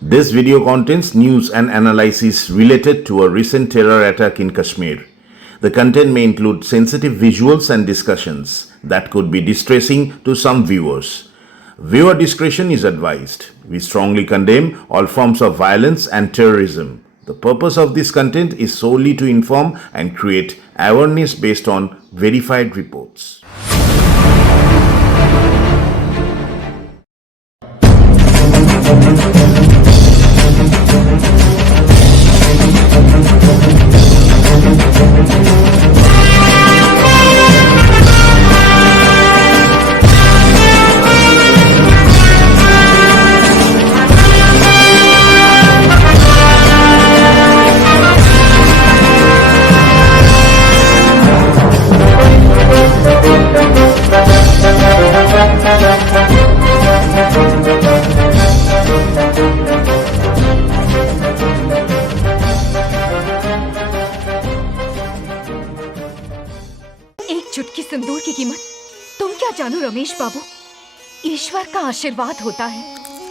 This video contains news and analysis related to a recent terror attack in Kashmir. The content may include sensitive visuals and discussions that could be distressing to some viewers. Viewer discretion is advised. We strongly condemn all forms of violence and terrorism. The purpose of this content is solely to inform and create awareness based on verified reports. चुटकी सिंदूर की कीमत तुम क्या जानो रमेश बाबू। ईश्वर का आशीर्वाद होता है।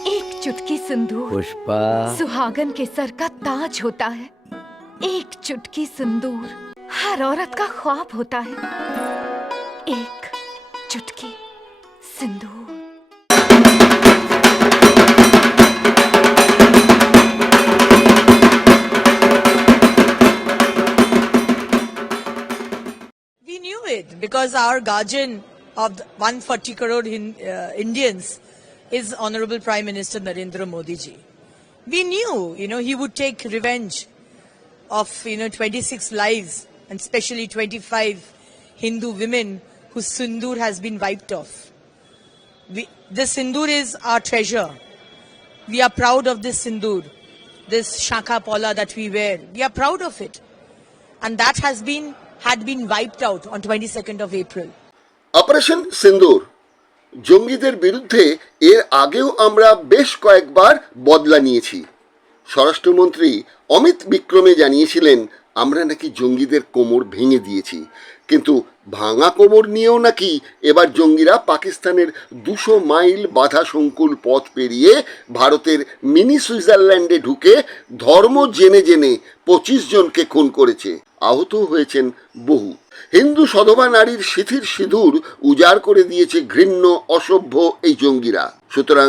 एक चुटकी सिंदूर पुष्पा सुहागन के सर का ताज होता है। एक चुटकी सिंदूर हर औरत का ख्वाब होता है। एक चुटकी सिंदूर। Because our guardian of the 140 crore Indians is Honorable Prime Minister Narendra Modi ji. We knew, he would take revenge of, 26 lives and especially 25 Hindu women whose sindoor has been wiped off. This sindoor is our treasure. We are proud of this sindoor, this shaka pola that we wear. We are proud of it. And that had been wiped out on 22nd of April. Operation সিন্দুর জঙ্গিদের বিরুদ্ধে এর আগেও আমরা বেশ কয়েকবার বদলা নিয়েছি। স্বরাষ্ট্রমন্ত্রী অমিত বিক্রমে জানিয়েছিলেন আমরা নাকি জঙ্গিদের কোমর ভেঙে দিয়েছি, কিন্তু ভাঙা কোমর নিয়েও নাকি এবার জঙ্গিরা পাকিস্তানের 200 মাইল বাধা সংকুল পথ পেরিয়ে ভারতের মিনি সুইজারল্যান্ডে ঢুকে ধর্ম জেনে জেনে 25 জনকে খুন করেছে, আহত হয়েছেন বহু। হিন্দু সধবা নারীর শিথির সিঁদুর উজাড় করে দিয়েছে ঘৃণ্য অসভ্য এই জঙ্গিরা। সুতরাং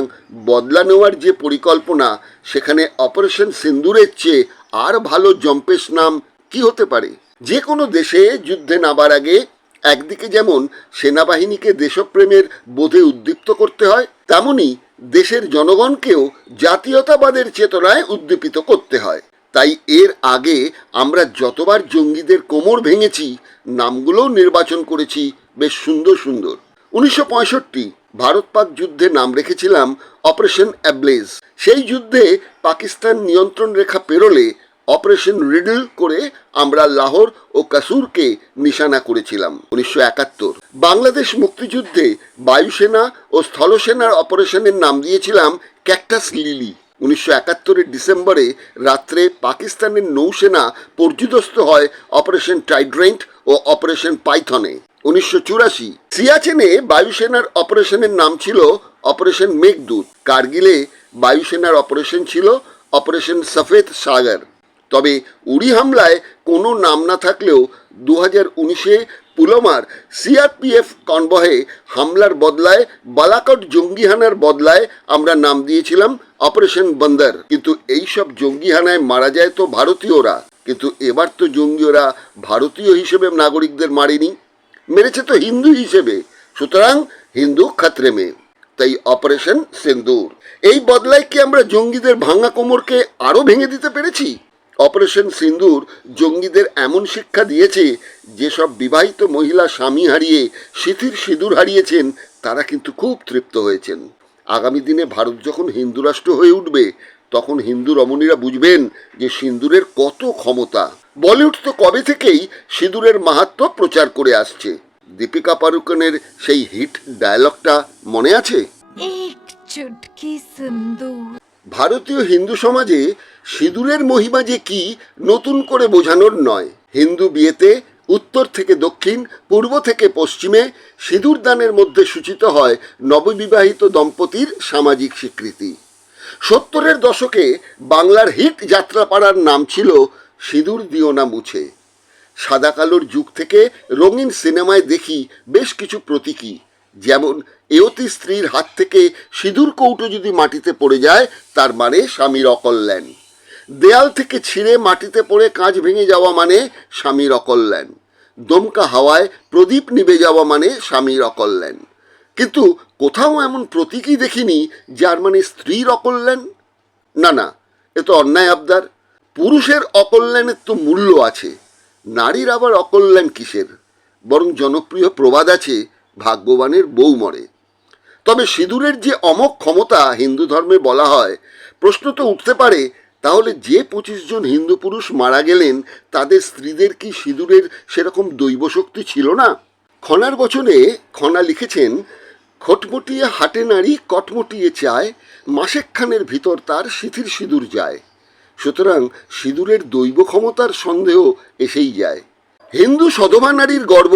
বদলা নেওয়ার যে পরিকল্পনা, সেখানে অপারেশন সিন্দুরের চেয়ে আর ভালো জম্পেশ নাম কি হতে পারে? যে কোনো দেশে যুদ্ধে নামার আগে একদিকে যেমন সেনাবাহিনীকে দেশপ্রেমের বোধে উদ্দীপ্ত করতে হয়, তেমনি দেশের জনগণকেও জাতীয়তাবাদের চেতনায় উদ্দীপিত করতে হয়। তাই এর আগে আমরা যতবার জঙ্গিদের কোমর ভেঙেছি নামগুলোও নির্বাচন করেছি বেশ সুন্দর সুন্দর। 1965 ভারত পাক যুদ্ধে নাম রেখেছিলাম অপারেশন অ্যাবলেজ। সেই যুদ্ধে পাকিস্তান নিয়ন্ত্রণ রেখা পেরোলে অপারেশন রিডল করে আমরা লাহোর ও কাসুরকে নিশানা করেছিলাম। 1971 বাংলাদেশ মুক্তিযুদ্ধে বায়ুসেনা ও স্থলসেনার অপারেশনের নাম দিয়েছিলাম ক্যাকটাস লিলি। 1971 ডিসেম্বরে রাত্রে পাকিস্তানের নৌসেনা পর্যুদস্ত হয় অপারেশন টাইড্রেন্ট ও অপারেশন পাইথনে। 1984 সিয়াচেনে বায়ুসেনার অপারেশনের নাম ছিল অপারেশন মেঘদূত। কার্গিলে বায়ুসেনার অপারেশন ছিল অপারেশন সফেদ সাগর। তবে উড়ি হামলায় কোনো নাম না থাকলেও 2019-এ পুলওয়ামার সিআরপিএফ কনভয়ে হামলার বদলায় বালাকট জঙ্গিহানার বদলায় আমরা নাম দিয়েছিলাম অপারেশন বন্দর। কিন্তু এইসব জঙ্গিহানায় মারা যায় তো ভারতীয়রা, কিন্তু এবার তো জঙ্গিরা ভারতীয় হিসেবে নাগরিকদের মারেনি, মেরেছে তো হিন্দু হিসেবে। সুতরাং হিন্দু খতরে মে, তাই অপারেশন সিন্দুর। এই বদলায় কি আমরা জঙ্গিদের ভাঙা কোমরকে আরও ভেঙে দিতে পেরেছি? অপারেশন সিন্দুর জঙ্গিদের এমন শিক্ষা দিয়েছে, যেসব বিবাহিত মহিলা স্বামী হারিয়ে শিথির সিঁদুর হারিয়েছেন তারা কিন্তু খুব তৃপ্ত হয়েছেন। আগামী দিনে ভারত যখন হিন্দু রাষ্ট্র হয়ে উঠবে, তখন হিন্দু রমণীরা বুঝবেন যে সিঁদুরের কত ক্ষমতা। বলিউড তো কবে থেকেই সিঁদুরের মাহাত্ম্য প্রচার করে আসছে। দীপিকা পাড়ুকোনের সেই হিট ডায়লগটা মনে আছে? এক চুটকি সিন্দুর। ভারতীয় হিন্দু সমাজে সিঁদুরের মহিমা যে কি নতুন করে বোঝানোর নয়। হিন্দু বিয়েতে উত্তর থেকে দক্ষিণ, পূর্ব থেকে পশ্চিমে সিঁদুর দানের মধ্যে সূচিত হয় নববিবাহিত দম্পতির সামাজিক স্বীকৃতি। সত্তরের দশকে বাংলার হিট যাত্রাপাড়ার নাম ছিল সিঁদুর দিও না মুছে। সাদা কালোর যুগ থেকে রঙিন সিনেমায় দেখি বেশ কিছু প্রতীকী, যেমন এয়তি স্ত্রীর হাত থেকে সিঁদুর কৌটো যদি মাটিতে পড়ে যায় তার মানে স্বামীর অকল্যাণ। দেয়াল থেকে ছিঁড়ে মাটিতে পড়ে কাঁচ ভেঙে যাওয়া মানে স্বামীর অকল্যাণ। দমকা হাওয়ায় প্রদীপ নিভে যাওয়া মানে স্বামীর অকল্যাণ। কিন্তু কোথাও এমন প্রতীকই দেখিনি যার মানে স্ত্রীর অকল্যাণ। না না, এ তো অন্যায় আবদার। পুরুষের অকল্যাণের তো মূল্য আছে, নারীর আবার অকল্যাণ কিসের? বরং জনপ্রিয় প্রবাদ আছে, ভাগ্যবানের বউ মরে। তবে সিঁদুরের যে অমোঘ ক্ষমতা হিন্দু ধর্মে বলা হয়, প্রশ্ন তো উঠতে পারে, তাহলে যে 25 জন হিন্দু পুরুষ মারা গেলেন তাদের স্ত্রীদের কি সিঁদুরের সেরকম দৈব শক্তি ছিল না? খনার বচনে খনা লিখেছেন, খটমটিয়ে হাটে নারী কটমটিয়ে চায়, মাসেকখানের ভিতর তার সিথির সিঁদুর যায়। সুতরাং সিঁদুরের দৈব ক্ষমতার সন্দেহ এসেই যায়। হিন্দু সধবা নারীর গর্ব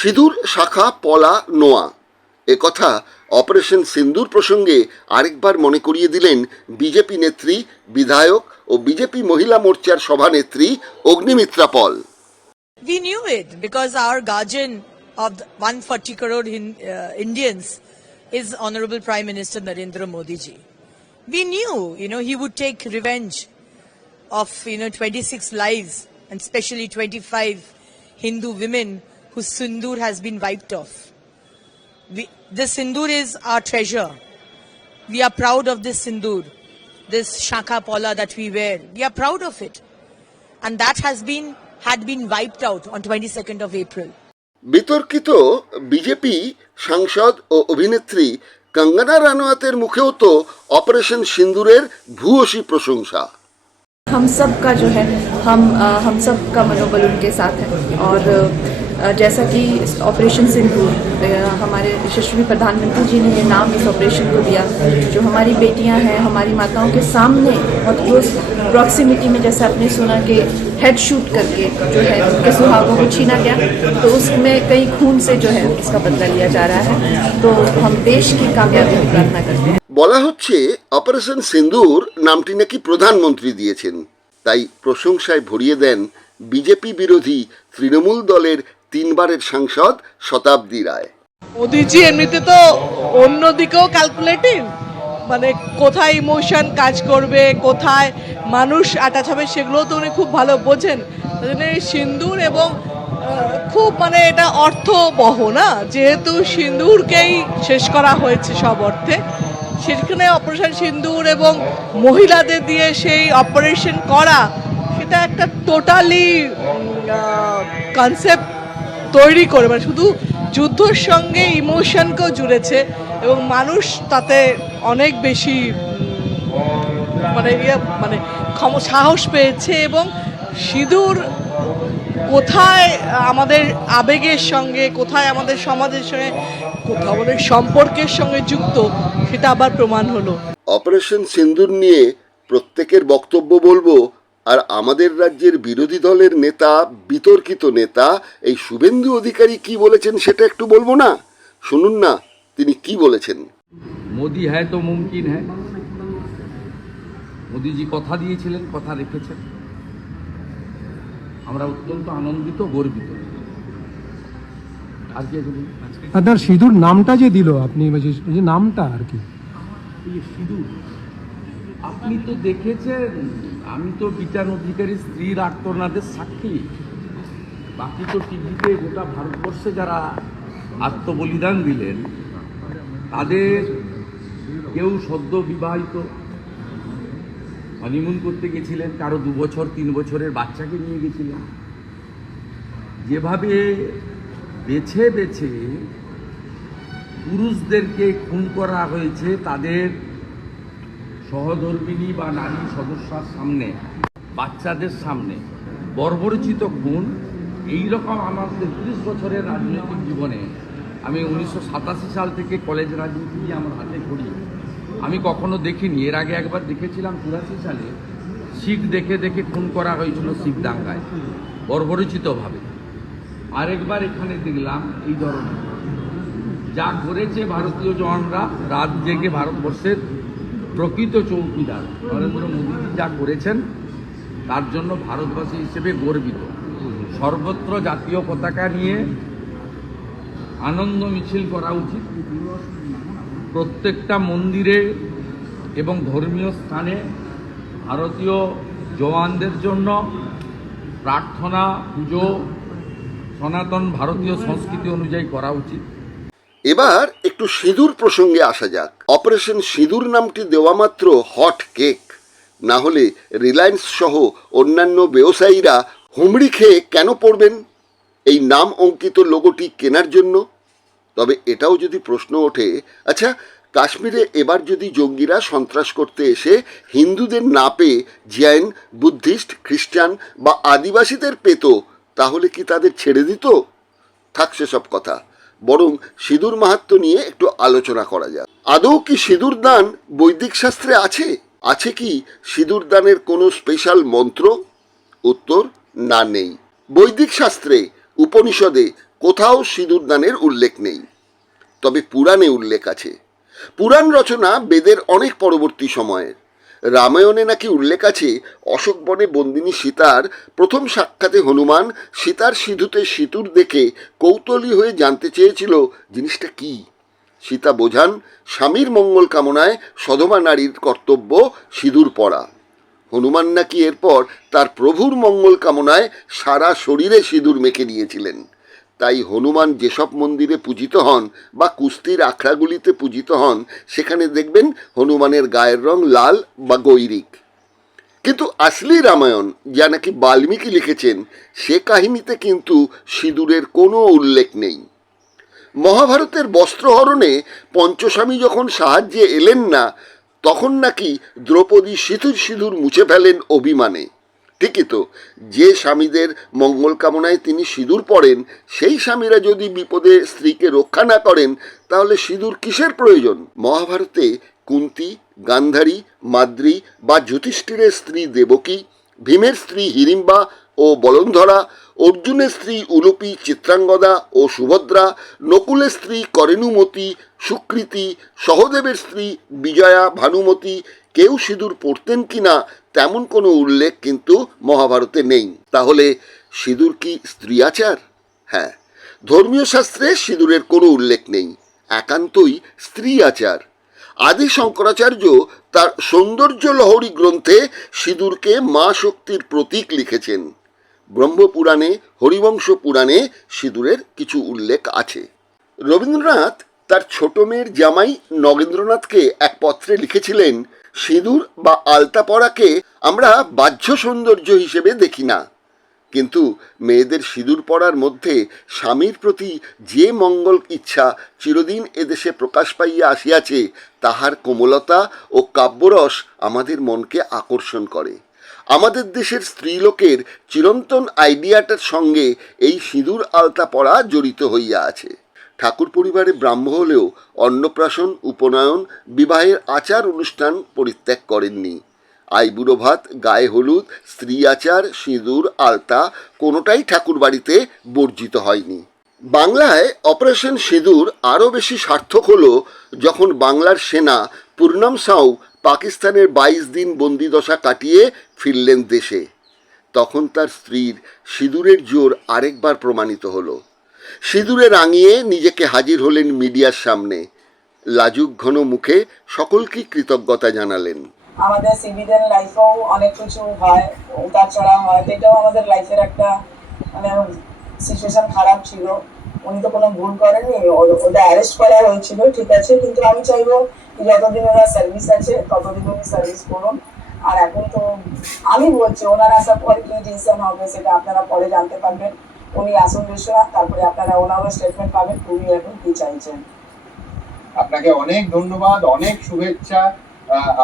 সিঁদুর, শাখা, পলা, নোয়া। একথা অপারেশন সিন্দুর প্রসঙ্গে আরেকবার মনে করিয়ে দিলেন বিজেপি নেত্রী, বিধায়ক ও বিজেপি মহিলা মোর্চার সভানেত্রী Agnimitra Paul. We knew it because our guardian of the 140 crore Indians is Honorable Prime Minister Narendra Modi ji. We knew, he would take revenge of, 26 lives and especially 25 Hindu women whose sindoor has been wiped off. This sindoor is our treasure. We are proud of this sindoor, this shakha pola that we wear. We are proud of it. And that had been wiped out on 22nd of April. বিতর্কিত BJP সাংসদ ও অভিনেত্রী কঙ্গনা রানাওয়াতের মুখেও তো operation সিন্দুরের ভূয়সী প্রশংসা। हम सब का जो है हम सब का मनोबल उनके साथ है। और जैसा कि ऑपरेशन सिंदूर हमारे यशस्वी प्रधानमंत्री जी ने ये नाम इस ऑपरेशन को दिया, जो हमारी बेटियां हैं, हमारी माताओं के सामने बहुत क्लोज प्रॉक्सिमिटी में, जैसे आपने सुना कि हेड शूट करके जो है उनके सुहागों को छीना गया, तो उसमें कई खून से जो है इसका बदला लिया जा रहा है। तो हम देश की कामयाबी की प्रार्थना करते हैं। বলা হচ্ছে অপারেশন সিন্দুর নামটি নাকি প্রধানমন্ত্রী দিয়েছেন, তাই প্রশংসায় ভরিয়ে দেন বিজেপি বিরোধী তৃণমূল দলের 3 বারের সাংসদ শতাব্দী রায়। মোদিজি এমনিতে তো অন্যদিকেও ক্যালকুলেটিভ, মানে কোথায় ইমোশন কাজ করবে, কোথায় মানুষ অ্যাটাচ হবে, সেগুলো তো উনি খুব ভালো বোঝেন। ওই জন্য সিন্দুর এবং খুব এটা অর্থবহ না, যেহেতু সিন্দুরকেই শেষ করা হয়েছে সব অর্থে, সেখানে অপারেশন সিন্দুর এবং মহিলাদের দিয়ে সেই অপারেশন করা, সেটা একটা টোটালি কনসেপ্ট তৈরি করে, শুধু যুদ্ধের সঙ্গে ইমোশনকেও জুড়েছে এবং মানুষ তাতে অনেক বেশি সাহস পেয়েছে। এবং সিঁদুর কোথায় আমাদের আবেগের সঙ্গে, কোথায় আমাদের সমাজের সঙ্গে, কোথাও আমাদের সম্পর্কের সঙ্গে যুক্ত, সেটা আবার প্রমাণ হলো। অপারেশন সিন্দুর নিয়ে প্রত্যেকের বক্তব্য বলবো, আর আমাদের রাজ্যের বিরোধী দলের নেতা, বিতর্কিত নেতা এই শুভেন্দু অধিকারী কি বলেছেন সেটা একটু বলবো না? শুনুন না তিনি কি বলেছেন। মোদি হ্যায় তো মুমকিন হ্যায়। মোদিজি কথা দিয়েছিলেন, কথা রেখেছেন। আমরা অত্যন্ত আনন্দিত, গর্বিত। আর কি আপনার সিঁদুর নামটা যে দিল আপনি, যে নামটা আর কি সিঁদুর, আপনি তো দেখেছেন, আমি তো বিটান অধিকারী স্ত্রীর আর্তনাদের সাক্ষী। বাকি তো টিভিতে গোটা ভারতবর্ষে যারা আত্মবলিদান দিলেন, তাদের কেউ সদ্য বিবাহিত, হনিমুন করতে গেছিলেন, কারো 2 বছর 3 বছরের বাচ্চাকে নিয়ে গেছিলেন। যেভাবে বেছে বেছে পুরুষদেরকে খুন করা হয়েছে তাদের সহধর্মিণী বা নারী সদস্যার সামনে, বাচ্চাদের সামনে বর্বরচিত খুন, এইরকম আমার 33 বছরের রাজনৈতিক জীবনে, আমি 1987 সাল থেকে কলেজ রাজনীতি নিয়ে আমার হাতে ঘড়ি, আমি কখনো দেখিনি। এর আগে একবার দেখেছিলাম 84 সালে, শিখ দেখে দেখে খুন করা হয়েছিল শিখ দাঙ্গায় বর্বরচিতভাবে। আরেকবার এখানে দেখলাম এই ধরনের যা করেছে ভারতীয় জওয়ানরা, রাত জেগে ভারতবর্ষের প্রকৃত চৌকিদার নরেন্দ্র মোদীজি যা করেছেন তার জন্য ভারতবাসী হিসেবে গর্বিত। সর্বত্র জাতীয় পতাকা নিয়ে আনন্দ মিছিল করা উচিত। প্রত্যেকটা মন্দিরে এবং ধর্মীয় স্থানে ভারতীয় জওয়ানদের জন্য প্রার্থনা, পুজো সনাতন ভারতীয় সংস্কৃতি অনুযায়ী করা উচিত। এবার একটু সিঁদুর প্রসঙ্গে আসা যাক। অপারেশন সিঁদুর নামটি দেওয়া মাত্র হট কেক, না হলে রিলায়েন্স সহ অন্যান্য ব্যবসায়ীরা হুমড়ি খেয়ে কেন পড়বেন এই নাম অঙ্কিত লোগোটি কেনার জন্য? তবে এটাও যদি প্রশ্ন ওঠে, আচ্ছা কাশ্মীরে এবার যদি জঙ্গিরা সন্ত্রাস করতে এসে হিন্দুদের না পেয়ে জৈন, বুদ্ধিস্ট, খ্রিস্টান বা আদিবাসীদের পেত, তাহলে কি তাদের ছেড়ে দিত? থাক সেসব কথা, বরং সিঁদুর মাহাত্ম্য নিয়ে একটু আলোচনা করা যাক। আদৌ কি সিঁদুর দান বৈদিক শাস্ত্রে আছে? আছে কি সিঁদুর দানের কোনো স্পেশাল মন্ত্র? উত্তর না, নেই। বৈদিক শাস্ত্রে, উপনিষদে কোথাও সিঁদুর দানের উল্লেখ নেই। তবে পুরাণে উল্লেখ আছে। পুরাণ রচনা বেদের অনেক পরবর্তী সময়ের। রামায়ণে নাকি উল্লেখ আছে অশোক বনে বন্দিনী সীতার প্রথম সাক্ষাতে হনুমান সীতার সিঁধুতে সিঁদুর দেখে কৌতূহলী হয়ে জানতে চেয়েছিল জিনিসটা কি। সীতা বোঝান স্বামীর মঙ্গল কামনায় সধবা নারীর কর্তব্য সিঁদুর পরা। হনুমান নাকি এরপর তার প্রভুর মঙ্গল কামনায় সারা শরীরে সিঁদুর মেখে নিয়েছিলেন। তাই হনুমান যেসব মন্দিরে পূজিত হন বা কুস্তির আখড়াগুলিতে পূজিত হন, সেখানে দেখবেন হনুমানের গায়ের রং লাল বা গৈরিক। কিন্তু আসলি রামায়ণ, যা নাকি বাল্মীকি লিখেছেন, সে কাহিনীতে কিন্তু সিঁদুরের কোনো উল্লেখ নেই। মহাভারতের বস্ত্রহরণে পঞ্চস্বামী যখন সাহায্যে এলেন না, তখন নাকি দ্রৌপদী সিঁদুর মুছে ফেলেন অভিমানে। ঠিকই তো, যে স্বামীদের মঙ্গল কামনায় তিনি সিঁদুর পরেন, সেই স্বামীরা যদি বিপদে স্ত্রীকে রক্ষা না করেন, তাহলে সিঁদুর কিসের প্রয়োজন? মহাভারতে কুন্তী, গান্ধারী, মাদ্রী বা যুধিষ্ঠিরের স্ত্রী দেবকী, ভীমের স্ত্রী হিড়িম্বা ও বলন্ধরা, অর্জুনের স্ত্রী উলুপি, চিত্রাঙ্গদা ও সুভদ্রা, নকুলের স্ত্রী করেনুমতি, সুকৃতি, সহদেবের স্ত্রী বিজয়া, ভানুমতি কেউ সিঁদুর পরতেন কিনা তেমন কোনো উল্লেখ কিন্তু মহাভারতে নেই। তাহলে সিঁদুর কি স্ত্রী আচার? হ্যাঁ, ধর্মীয় শাস্ত্রে সিঁদুরের কোনো উল্লেখ নেই, একান্তই স্ত্রী আচার। আদি শঙ্করাচার্য তার সৌন্দর্য লহরী গ্রন্থে সিঁদুরকে মা শক্তির প্রতীক লিখেছেন। ব্রহ্মপুরাণে, হরিবংশ পুরাণে সিঁদুরের কিছু উল্লেখ আছে। রবীন্দ্রনাথ তার ছোট মেয়ের জামাই নগেন্দ্রনাথকে এক পত্রে লিখেছিলেন, সিঁদুর বা আলতা পরাকে আমরা বাহ্য সৌন্দর্য হিসেবে দেখি না, কিন্তু মেয়েদের সিঁদুর পরার মধ্যে স্বামীর প্রতি যে মঙ্গল ইচ্ছা চিরদিন এদেশে প্রকাশ পাইয়া আসিয়াছে, তাহার কোমলতা ও কাব্যরস আমাদের মনকে আকর্ষণ করে। আমাদের দেশের স্ত্রীলোকের চিরন্তন আইডিয়াটার সঙ্গে এই সিঁদুর আলতা পরা জড়িত হইয়া আছে। ঠাকুর পরিবারে ব্রাহ্ম হলেও অন্নপ্রাশন, উপনয়ন, বিবাহের আচার অনুষ্ঠান পরিত্যাগ করেননি। আইবুড়ো ভাত, গায়ে হলুদ, স্ত্রী আচার, সিঁদুর, আলতা কোনোটাই ঠাকুর বাড়িতে বর্জিত হয়নি। বাংলায় অপারেশন সিঁদুর আরও বেশি সার্থক হলো যখন বাংলার সেনা পূর্ণম সাউ পাকিস্তানের 22 দিন বন্দিদশা কাটিয়ে ফিরলেন দেশে। তখন তার স্ত্রীর সিঁদুরের জোর আরেকবার প্রমাণিত হলো। সিঁদুরে রাঙিয়ে নিজেকে হাজির হলেন মিডিয়ার সামনে। লাজুক ঘন মুখে সকলকে কৃতজ্ঞতা জানালেন। আমাদের সিভিলিয়ান লাইফেও অনেক কিছু হয়, উতার চড়া হয়, এটাও আমাদের লাইফের একটা মানে সিচুয়েশন খারাপ ছিল। উনি তো কোনো ভুল করেনি, ওটা অ্যারেস্ট করা হয়েছিল, ঠিক আছে, কিন্তু আমি চাইবো যতদিন ওনার সার্ভিস আছে ততদিন উনি সার্ভিস করুন। আর এখন তো আমি বলছি ওনার আসার পরে কি ডিসিশন হবে সেটা আপনারা পরে জানতে পারবেন। উনি আসুন বিশ্বনাথ, তারপরে আপনারা ওনারও স্টেটমেন্ট পাবেন উনি এখন কি চাইছেন। আপনাকে অনেক ধন্যবাদ, অনেক শুভেচ্ছা।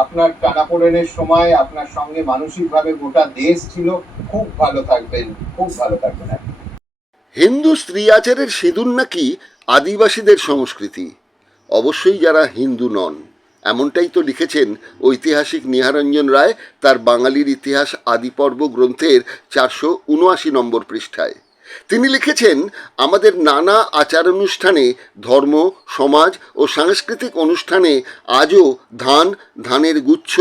আপনার টানাপোড়েনের সময় আপনার সঙ্গে মানসিকভাবে গোটা দেশ ছিল। খুব ভালো থাকবেন, খুব ভালো থাকবেন। হিন্দু স্ত্রী আচারের সিঁদুর নাকি আদিবাসীদের সংস্কৃতি। অবশ্যই যারা হিন্দু নন, এমনটাই তো লিখেছেন ঐতিহাসিক নিহারঞ্জন রায় তার বাঙালির ইতিহাস আদিপর্ব গ্রন্থের 479 নম্বর পৃষ্ঠায়। তিনি লিখেছেন, আমাদের নানা আচার অনুষ্ঠানে, ধর্ম, সমাজ ও সাংস্কৃতিক অনুষ্ঠানে আজও ধান, ধানের গুচ্ছ,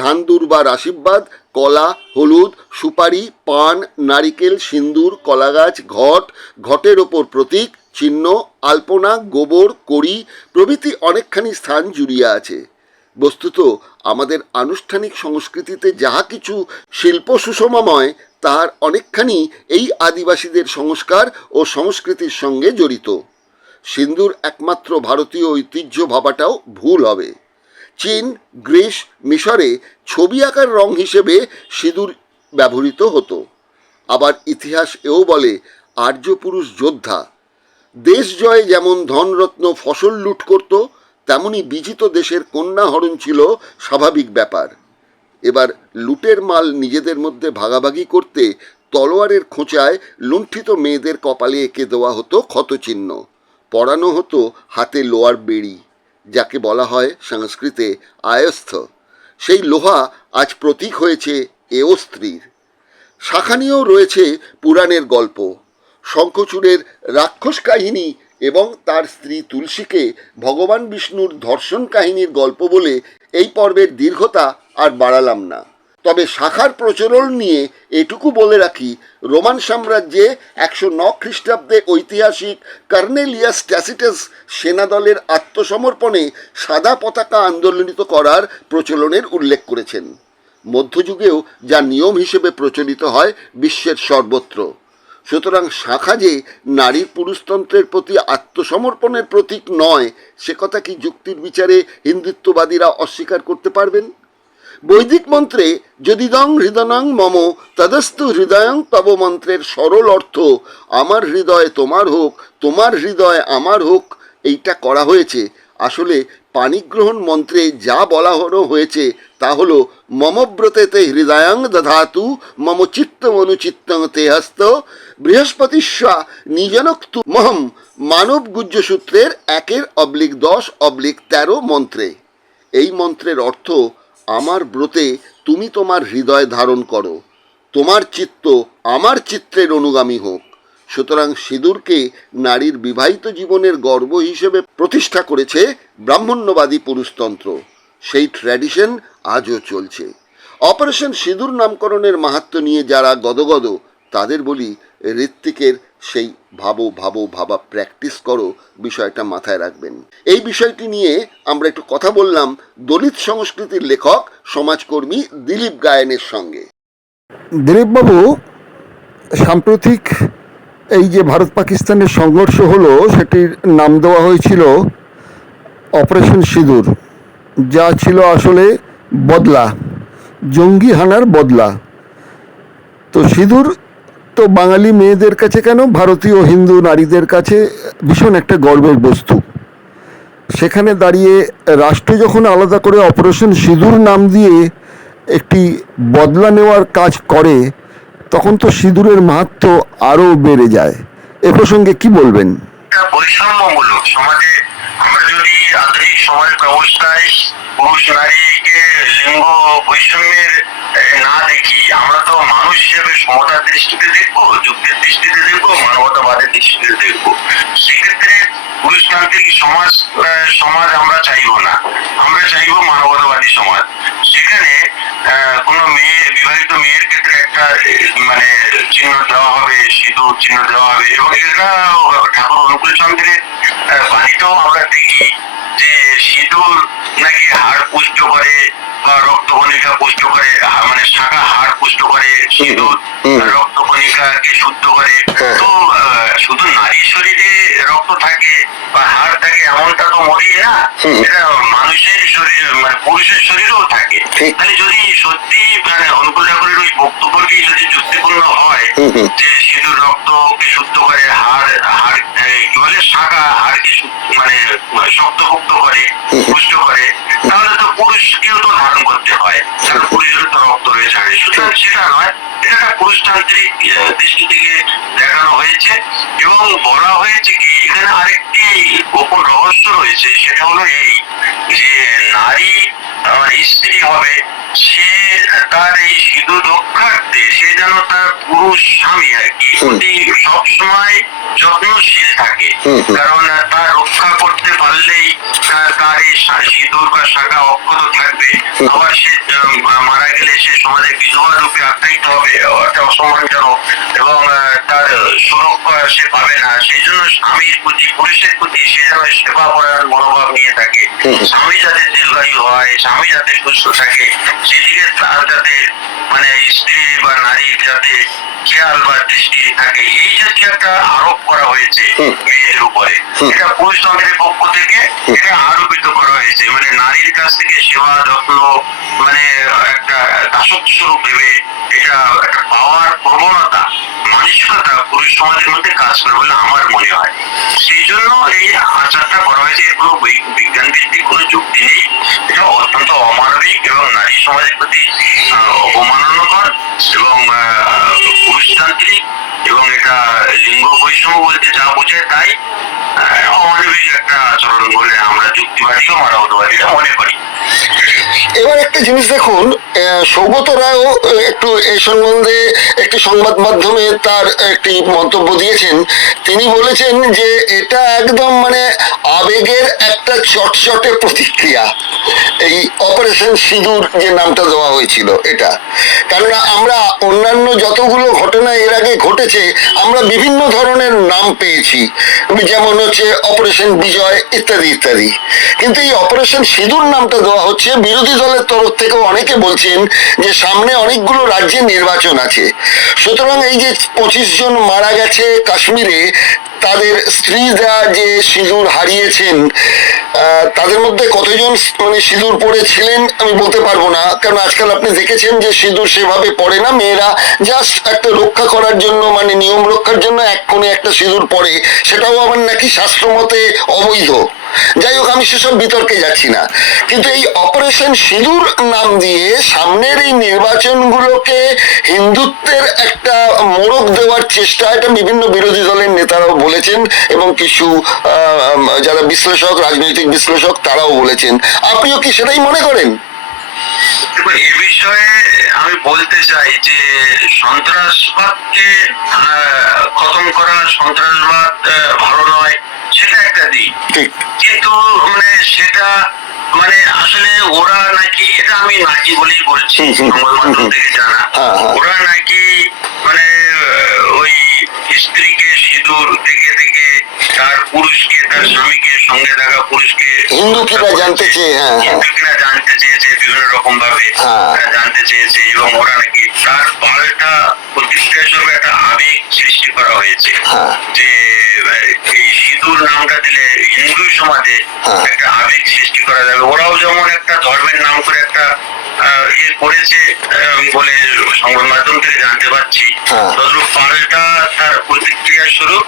ধান দুর্বার আশীর্বাদ, কলা, হলুদ, সুপারি, পান, নারিকেল, সিন্দুর, কলাগাছ, ঘট, ঘটের ওপর প্রতীক, চিহ্ন, আলপনা, গোবর, কড়ি প্রভৃতি অনেকখানি স্থান জুড়িয়ে আছে। বস্তুত আমাদের আনুষ্ঠানিক সংস্কৃতিতে যাহা কিছু শিল্প সুষমাময়, তার অনেকখানি এই আদিবাসীদের সংস্কার ও সংস্কৃতির সঙ্গে জড়িত। সিন্দুর একমাত্র ভারতীয় ঐতিহ্য ভাবাটাও ভুল হবে। চীন, গ্রিস, মিশরে ছবি আঁকার রং হিসেবে সিঁদুর ব্যবহৃত হতো। আবার ইতিহাস এও বলে, আর্য পুরুষ যোদ্ধা দেশ জয়ে যেমন ধনরত্ন ফসল লুট করত, তেমনি বিজিত দেশের কন্যা হরণ ছিল স্বাভাবিক ব্যাপার। এবার লুটের মাল নিজেদের মধ্যে ভাগাভাগি করতে তলোয়ারের খোঁচায় লুণ্ঠিত মেয়েদের কপালে এঁকে দেওয়া হতো ক্ষতচিহ্ন, পরানো হতো হাতে লোহার বেড়ি, যাকে বলা হয় সংস্কৃতে আয়স্থ। সেই লোহা আজ প্রতীক হয়েছে এও স্ত্রীর। শাখানিয়েও রয়েছে পুরাণের গল্প। শঙ্খচূড়ের রাক্ষস কাহিনী এবং তার স্ত্রী তুলসীকে ভগবান বিষ্ণুর ধর্ষণ কাহিনীর গল্প বলে এই পর্বের দীর্ঘতা আর বাড়ালাম না। তবে শাখার প্রচলন নিয়ে এটুকু বলে রাখি, রোমান সাম্রাজ্যে 109 খ্রিস্টাব্দে ঐতিহাসিক কর্নেলিয়াস ট্যাসিটাস সেনাদলের আত্মসমর্পণে সাদা পতাকা আন্দোলনিত করার প্রচলনের উল্লেখ করেছেন। মধ্যযুগেও যা নিয়ম হিসেবে প্রচলিত হয় বিশ্বের সর্বত্র। সুতরাং শাখা যে নারীর পুরুষতন্ত্রের প্রতি আত্মসমর্পণের প্রতীক নয়, সে কথা কি যুক্তির বিচারে হিন্দুত্ববাদীরা অস্বীকার করতে পারবেন? বৈদিক মন্ত্রে যদিদং হৃদয়ং মম তদস্তু হৃদয়ং তব মন্ত্রের সরল অর্থ আমার হৃদয় তোমার হোক, তোমার হৃদয় আমার হোক এইটা করা হয়েছে। আসলে পাণিগ্রহণ মন্ত্রে যা বলা হয়েছে তা হলো মমব্রতেতে হৃদয়ং দধাতু মম চিত্তমনুচিত্তং তে হস্ত বৃহস্পতিস্বা নিজনক্তু মহম মানব গুজ্জ সূত্রের 1/10/13 মন্ত্রে। এই মন্ত্রের অর্থ, আমার ব্রতে তুমি তোমার হৃদয় ধারণ করো, তোমার চিত্ত আমার চিত্রের অনুগামী হোক। সুতরাং সিঁদুরকে নারীর বিবাহিত জীবনের গর্ব হিসেবে প্রতিষ্ঠা করেছে ব্রাহ্মণ্যবাদী পুরুষতন্ত্র। সেই ট্র্যাডিশন আজও চলছে। অপারেশন সিঁদুর নামকরণের মাহাত্ম্য নিয়ে যারা গদগদ, তাদের বলি, ঋত্বিকের সেই ভাবো ভাবো ভাবা প্র্যাকটিস করো বিষয়টা মাথায় রাখবেন। এই বিষয়টি নিয়ে আমরা একটু কথা বললাম দলিত সংস্কৃতির লেখক সমাজকর্মী দিলীপ গায়েনের সঙ্গে। দিলীপবাবু, সাম্প্রতিক এই যে ভারত পাকিস্তানের সংঘর্ষ হলো, সেটির নাম দেওয়া হয়েছিল অপারেশন সিঁদুর, যা ছিল আসলে বদলা, জঙ্গি হানার বদলা। তো সিঁদুর তো বাঙালি মেয়েদের কাছে কেন, ভারতীয় হিন্দু নারীদের কাছে ভীষণ একটা গর্বের বস্তু। সেখানে দাঁড়িয়ে রাষ্ট্র যখন আলাদা করে অপারেশন সিঁদুর নাম দিয়ে একটি বদলা নেওয়ার কাজ করে, তখন তো সিঁদুরের মাহাত্ম্য আরও বেড়ে যায়। এ প্রসঙ্গে কি বলবেন? বৈষম্যমূলক সমাজে আমরা যদি আধুনিক সমাজ ব্যবস্থায় পুরুষ নারীকে লিঙ্গ বৈষম্যের না দেখি, আমরা তো মানুষ হিসেবে সমতার দৃষ্টিতে দেখবো, যুক্তির দৃষ্টিতে দেখবো, মানবতাবাদের দৃষ্টিতে দেখবো। সেক্ষেত্রে পুরুষতান্ত্রিক সমাজ আমরা চাইবো না, আমরা চাইবো মানবতাবাদী সমাজ। সেখানে কোনো বিবাহিত মেয়ের ক্ষেত্রে একটা চিহ্ন দেওয়া হবে, সিঁদুর চিহ্ন দেওয়া হবে, এবং এটা ঠাকুর অনুকূল চন্দ্রের বাণীতেও আমরা দেখি যে সিঁদুর নাকি হাড় পুষ্ট করে বা রক্তকণিকা পুষ্ট করে, শাখা হাড় পুষ্ট করে, সিঁদুর রক্তকণিকাকে শুদ্ধ করে। তো শুধু নারীর শরীরে রক্ত থাকে বা হাড় থাকে এমনটা তো মরেই না, এটা মানুষের শরীর পুরুষের শরীরেও থাকে। তাহলে যদি সত্যি অনুকূল ঠাকুরের ওই বক্তব্যটি যদি যুক্তিপূর্ণ হয় যে সিঁদুর রক্তকে শুদ্ধ করে, হাড় কি বলে শাখা হাড়কে শক্তভুক্ত করে, পুষ্ট করে, তাহলে তো পুরুষকেও তো ধারণ করতে হয়, কারণ পুরুষের তো রক্ত রয়েছে। সুতরাং সেটা নয়, এটা একটা পুরুষতান্ত্রিক দৃষ্টি থেকে দেখানো হয়েছে। এবং বলা হয়েছে কি, এখানে আরেকটি গোপন রহস্য রয়েছে, সেটা হলো এই যে নারী স্ত্রী হবে, সে তার এই সিঁদুর রক্ষার্থে সে যেন তার পুরুষ স্বামী আর কি সবসময় যত্নশীল থাকে, কারণ তার রক্ষা করতে পারলেই তার এই সিঁদুর বা শাখা অক্ষত থাকবে। আবার সে মারা গেলে সে সমাজে বিধবা রূপে আখ্যায়িত হবে, একটা অসম্মানজনক, এবং তার সুরক্ষা সে পাবে না। সেই জন্য স্বামীর প্রতি, পুরুষের প্রতি সে যেন সেবা করার মনোভাব নিয়ে থাকে। স্বামী যাতে দীর্ঘায়ু হয়, স্বামী যাতে সুস্থ থাকে, সেদিকে তার যাতে মানে স্ত্রী বা নারীর যাতে খেয়াল বা দৃষ্টি থাকে, এই জাতীয় একটা আরোপ করা হয়েছে মেয়েদের উপরে। এটা পুরুষতন্ত্রের পক্ষ থেকে এটা আরোপিত করা হয়েছে, মানে নারীর কাছ থেকে সেবা যত্ন মানে একটা দাসত্ব স্বরূপ ভেবে এটা একটা পাওয়ার প্রবণতা, মানসিকতা পুরুষ সমাজের মধ্যে কাজ করে বলে আমার মনে হয়। সেই জন্য এই আচারটা করা হয়েছে। এর কোনো বিজ্ঞান ভিত্তিক কোনো যুক্তি নেই। এটা অত্যন্ত অমানবিক এবং নারী সমাজের প্রতি অবমাননাকর এবং পুরুষতান্ত্রিক, এবং এটা লিঙ্গ বৈষম্য বলতে যা বোঝায় তাই অমানবিক একটা আচরণ বলে আমরা যুক্তিবাদী ও মানবতাবাদীরা মনে করি। এবার একটা জিনিস দেখুন, সৌগত রায়ও একটু এই সম্বন্ধে একটি সংবাদ মাধ্যমে তার একটি মন্তব্য দিয়েছেন। তিনি বলেছেন যে এটা একদম মানে আবেগের একটা চটচটে প্রতিক্রিয়া, এই অপারেশন সিঁদুর যে নামটা দেওয়া হয়েছিল এটা। কেননা আমরা অন্যান্য যতগুলো ঘটনা এর আগে ঘটেছে আমরা বিভিন্ন ধরনের নাম পেয়েছি, যেমন হচ্ছে অপারেশন বিজয় ইত্যাদি ইত্যাদি, কিন্তু এই অপারেশন সিঁদুর নামটা দেওয়া হচ্ছে। বিরোধী দলের তরফ থেকে অনেকে বলছেন যে সামনে অনেকগুলো রাজ্যে নির্বাচন আছে, সুতরাং এই যে 25 জন মারা গেছে কাশ্মীরে, তাদের স্ত্রীরা যে সিঁদুর হারিয়েছেন, তাদের মধ্যে কতজন মানে সিঁদুর পরেছিলেন আমি বলতে পারবো না, কারণ আজকাল আপনি দেখেছেন যে সিঁদুর সেভাবে পরে না, মেয়েরা জাস্ট একটা রক্ষা করার জন্য মানে নিয়ম রক্ষার জন্য এক কোণে একটা সিঁদুর পরে, সেটাও আবার নাকি শাস্ত্রমতে অবৈধ। যাই হোক, আমি সেসব বিতর্কে যাচ্ছি না, কিন্তু এই অপারেশন সিঁদুর নাম দিয়ে সামনের এই নির্বাচনগুলোকে হিন্দুত্বের একটা মোড়ক দেওয়ার চেষ্টা, এটা বিভিন্ন বিরোধী দলের নেতারাও বলেছেন এবং কিছু যারা বিশ্লেষক, রাজনৈতিক বিশ্লেষক তারাও বলেছেন। আপনিও কি সেটাই মনে করেন? এ বিষয়ে আমি বলতে চাই যে সন্ত্রাসবাদকে খতম করা, সন্ত্রাসবাদ ভালো নয় সেটা একটা দিক, কিন্তু মানে সেটা মানে আসলে ওরা নাকি, এটা আমি নাকি বলেই বলছি সংবাদ মাধ্যম থেকে জানা, ওরা নাকি মানে ওই স্ত্রীকে সিঁদুর দেখে দেখে তার পুরুষকে, তার স্বামীকে, সঙ্গে থাকা পুরুষকে হিন্দু কিনা জানতে চেয়ে, হিন্দু কিনা জানতে চেয়েছে, বিভিন্ন রকম ভাবে জানতে চেয়েছে, এবং ওরা নাকি তার পাল্টা প্রতিক্রিয়া স্বরূপ একটা আবেগ সৃষ্টি করা হয়েছে যে এই সিঁদুর নামটা দিলে হিন্দু সমাজে একটা আবেগ সৃষ্টি করা যাবে। ওরাও যেমন একটা ধর্মের নাম করে একটা ইয়ে করেছে বলে সংবাদ মাধ্যম থেকে জানতে পারছি, তদ্রুপ পাল্টা তার প্রতিক্রিয়া স্বরূপ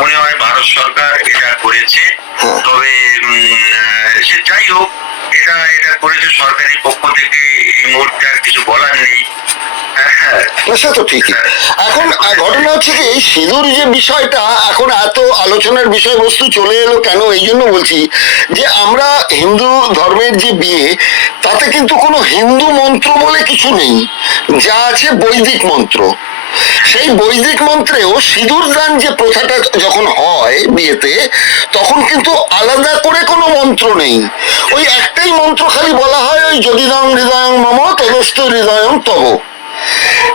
মনে হয় ভারত সরকার এটা করেছে। তবে সে যাই হোক, এটা করেছে সরকারি পক্ষ থেকে, এই মুহূর্তে আর কিছু বলার নেই। সে তো ঠিকই। এখন ঘটনা হচ্ছে কি, এই সিঁদুর যে বিষয়টা এখন এত আলোচনার বিষয়বস্তু চলে এলো কেন, এই জন্য বলছি যে আমরা হিন্দু ধর্মের যে বিয়ে, তাতে কিন্তু কোনো হিন্দু মন্ত্র বলে কিছু নেই, যা আছে বৈদিক মন্ত্র। সেই বৈদিক মন্ত্রেও সিঁদুর দান যে প্রথাটা যখন হয় বিয়েতে, তখন কিন্তু আলাদা করে কোনো মন্ত্র নেই, ওই একটাই মন্ত্র খালি বলা হয়, ওই যদিদং হৃদয়ং মম তদস্তু হৃদয়ং তব।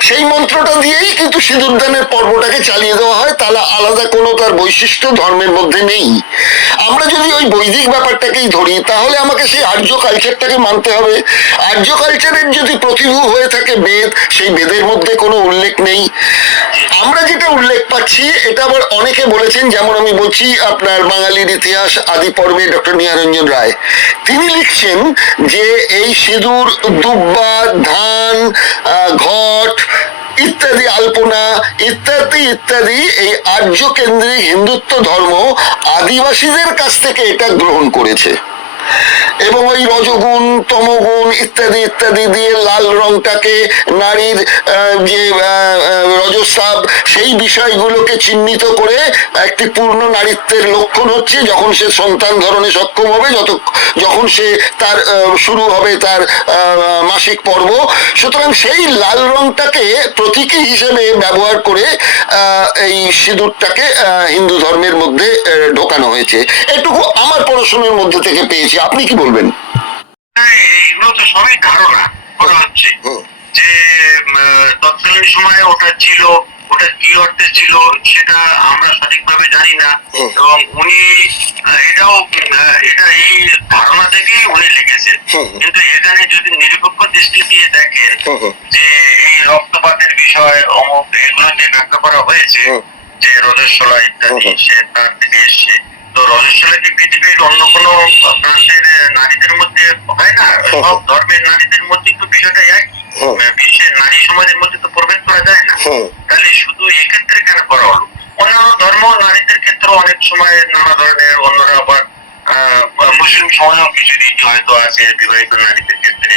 সেই মন্ত্রটা দিয়েই কিন্তু সিঁদুর দানের পর্বটাকে চালিয়ে দেওয়া হয়, তাহলে আলাদা কোনো তার বৈশিষ্ট্য ধর্মের মধ্যে নেই। আমরা যদি ওই বৈদিক ব্যাপারটাকেই ধরি, তাহলে আমাকে সেই আর্য কালচারটাকে মানতে হবে। আর্য কালচারের যদি প্রতিভূ হয়ে থাকে বেদ, সেই বেদের মধ্যে কোনো উল্লেখ নেই। আমরা যেটা উল্লেখ পাচ্ছি, এটা আবার অনেকে বলেছেন, যেমন আমি বলছি আপনার বাঙালির ইতিহাস আদি পর্বে ডক্টর নিহারঞ্জন রায়, তিনি লিখছেন যে এই সিঁদুর, দুব্বা, ধান, ঘট ইত্যাদি, আলপনা ইত্যাদি ইত্যাদি, এই আর্য কেন্দ্রিক হিন্দুত্ব ধর্ম আদিবাসীদের কাছ থেকে এটা গ্রহণ করেছে। এবং ওই রজগুণ তমগুণ ইত্যাদি ইত্যাদি দিয়ে লাল রংটাকে নারীর যে রজস্রাব সেই বিষয়গুলোকে চিহ্নিত করে একটি পূর্ণ নারীত্বের লক্ষণ হচ্ছে যখন সে সন্তান ধারণে সক্ষম হবে, যখন সে তার শুরু হবে তার মাসিক পর্ব। সুতরাং সেই লাল রংটাকে প্রতীকী হিসেবে ব্যবহার করে এই সিঁদুরটাকে হিন্দু ধর্মের মধ্যে ঢোকানো হয়েছে। এটুকু আমার পড়াশোনার মধ্যে থেকে পেয়েছি, আপনি কি বলবেন? এগুলো তো সবই ধারণা করা হচ্ছে যে তৎকালীন সময়ে ওটা ছিল, ওটা কি অর্থে ছিল সেটা আমরা সঠিকভাবে জানি না, এবং উনি এটা এই ধারণা থেকেই উনি লিখেছেন। কিন্তু এখানে যদি নিরপেক্ষ দৃষ্টি দিয়ে দেখেন যে এই রক্তপাতের বিষয় অমুক এগুলো যে ব্যাখ্যা করা হয়েছে যে রজস্বলা ইত্যাদি সে তার থেকে এসছে, তো রজস্বলা কি পৃথিবীর অন্য কোনো প্রান্তের নারীদের মধ্যে হয় না? সব ধর্মের নারীদের মধ্যে তো বিষয়টা একই, বিশ্বের নারী সমাজের মধ্যে তো প্রভেদ করা যায় না। তাহলে শুধু এক্ষেত্রে কেন করা হলো? অন্যান্য ধর্ম নারীদের ক্ষেত্রে অনেক সময় নানা ধরনের, অন্যরা আবার মুসলিম সমাজেও কিছু রীতি হয়তো আছে বিবাহিত নারীদের ক্ষেত্রে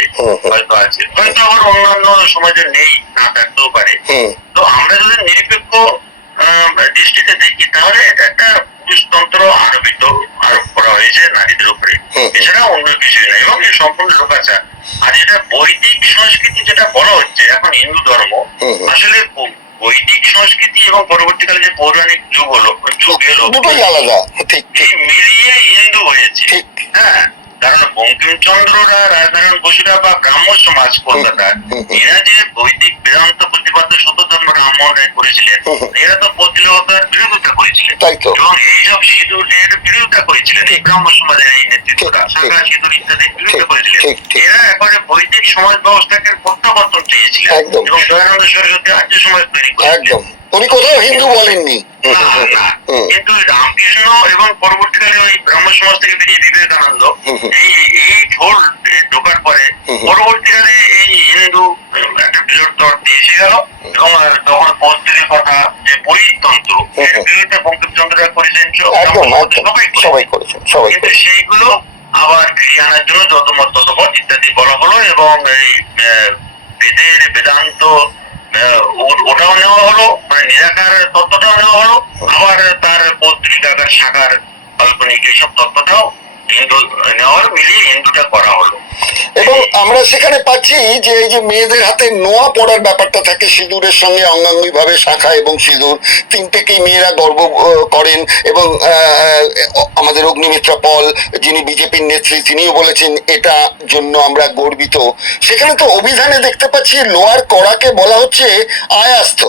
হয়তো আছে, হয়তো আবার অন্যান্য সমাজে নেই, না থাকতেও পারে। তো আমরা যদি নিরপেক্ষ দৃষ্টিতে দেখি তাহলে এটা একটা পুরুষতন্ত্র আরোপ করা হয়েছে নারীদের উপরে, এছাড়া অন্য কিছুই নয়, এবং এই সম্পূর্ণ লোকাচার। আর যেটা বৈদিক সংস্কৃতি যেটা বলা হচ্ছে এখন হিন্দু ধর্ম, আসলে বৈদিক সংস্কৃতি এবং পরবর্তীকালে যে পৌরাণিক যুগ এলো দুটোই আলাদা, ঠিক মিলিয়ে হিন্দু হয়েছে। হ্যাঁ, কারণ বঙ্কিমচন্দ্ররা, রাজনারায়ণ বসুরা বা ব্রাহ্ম সমাজ কলকাতার, এরা যে বৈদিক বেদান্ত প্রতিপাদ্য সত্য ধর্ম রামমোহন রায় করেছিলেন, এরা তো প্রতিলোকার বিরোধিতা করেছিলেন এবং এইসব সিঁদুরের বিরোধিতা করেছিলেন। এই ব্রাহ্ম সমাজের এই নেতৃত্বরা শাখা সিঁদুর ইত্যাদির বিরোধিতা করেছিলেন। এরা একবারে বৈদিক সমাজ ব্যবস্থাকে প্রত্যাবর্তন চেয়েছিলেন এবং দয়ানন্দ সরস্বতী আর্য সমাজ তৈরি করেছিলেন। উনি কোথাও হিন্দু বলেননি। না, কিন্তু রামকৃষ্ণ এবং পরবর্তীকালে ওই ব্রাহ্ম সমাজ থেকে বেরিয়ে বিবেকানন্দ এই ঢোল ঢোকার পরে পরবর্তীকালে এই হিন্দু একটা বৃহত্তর অর্থে এসে গেল, এবং তখন পৌত্রের কথা যে পরিতন্ত্র এর বিরুদ্ধে বঙ্কিমচন্দ্ররা করেছেন, সবাই করেছেন, কিন্তু সেইগুলো আবার ফিরিয়ে আনার জন্য যতমত ততমত ইত্যাদি বলা হলো, এবং এই বেদান্ত ওটাও নেওয়া হলো, মানে নিরাকার তত্ত্বটাও নেওয়া হলো, আবার তার পৌত্রিকাকার শাখার কাল্পনিক এইসব তত্ত্বটাও হিন্দু নেওয়া হলো, মিলিয়ে হিন্দুটা করা হলো। এবং আমরা সেখানে পাচ্ছি যে এই যে মেয়েদের হাতে নোয়া পড়ার ব্যাপারটা থাকে সিঁদুরের সঙ্গে, অঙ্গাঙ্গি ভাবে শাখা এবং সিঁদুর তিনটেকেই মেয়েরা গর্ব করেন। এবং আমাদের অগ্নিমিত্রা পল, যিনি বিজেপির নেত্রী, তিনিও বলেছেন এটা জন্য আমরা গর্বিত। সেখানে তো অভিধানে দেখতে পাচ্ছি লোয়ার কড়াকে বলা হচ্ছে আয়াস্ত,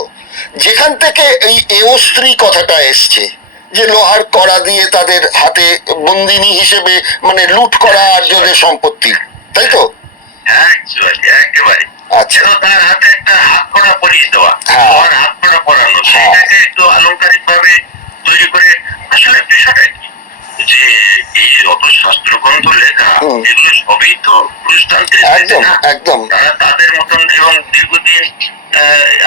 যেখান থেকে এই এওস্ত্রী কথাটা এসছে, যে লোহার কড়া দিয়ে তাদের হাতে বন্দিনী হিসেবে মানে লুট করা আর্যদের সম্পত্তি, তাই তো? একেবারে। আচ্ছা, তার হাতে একটা হাত কড়া পরিয়ে দেওয়া, হাত কড়া পরানো, সেটাকে একটু আলংকারিক ভাবে তৈরি করে। আসলে বিষয়টা কি যে এই যত শাস্ত্রগ্রন্থ লেখা এগুলো সবই তো পুরুষতান্ত্রিক, একদম তারা তাদের মতন, এবং দীর্ঘদিন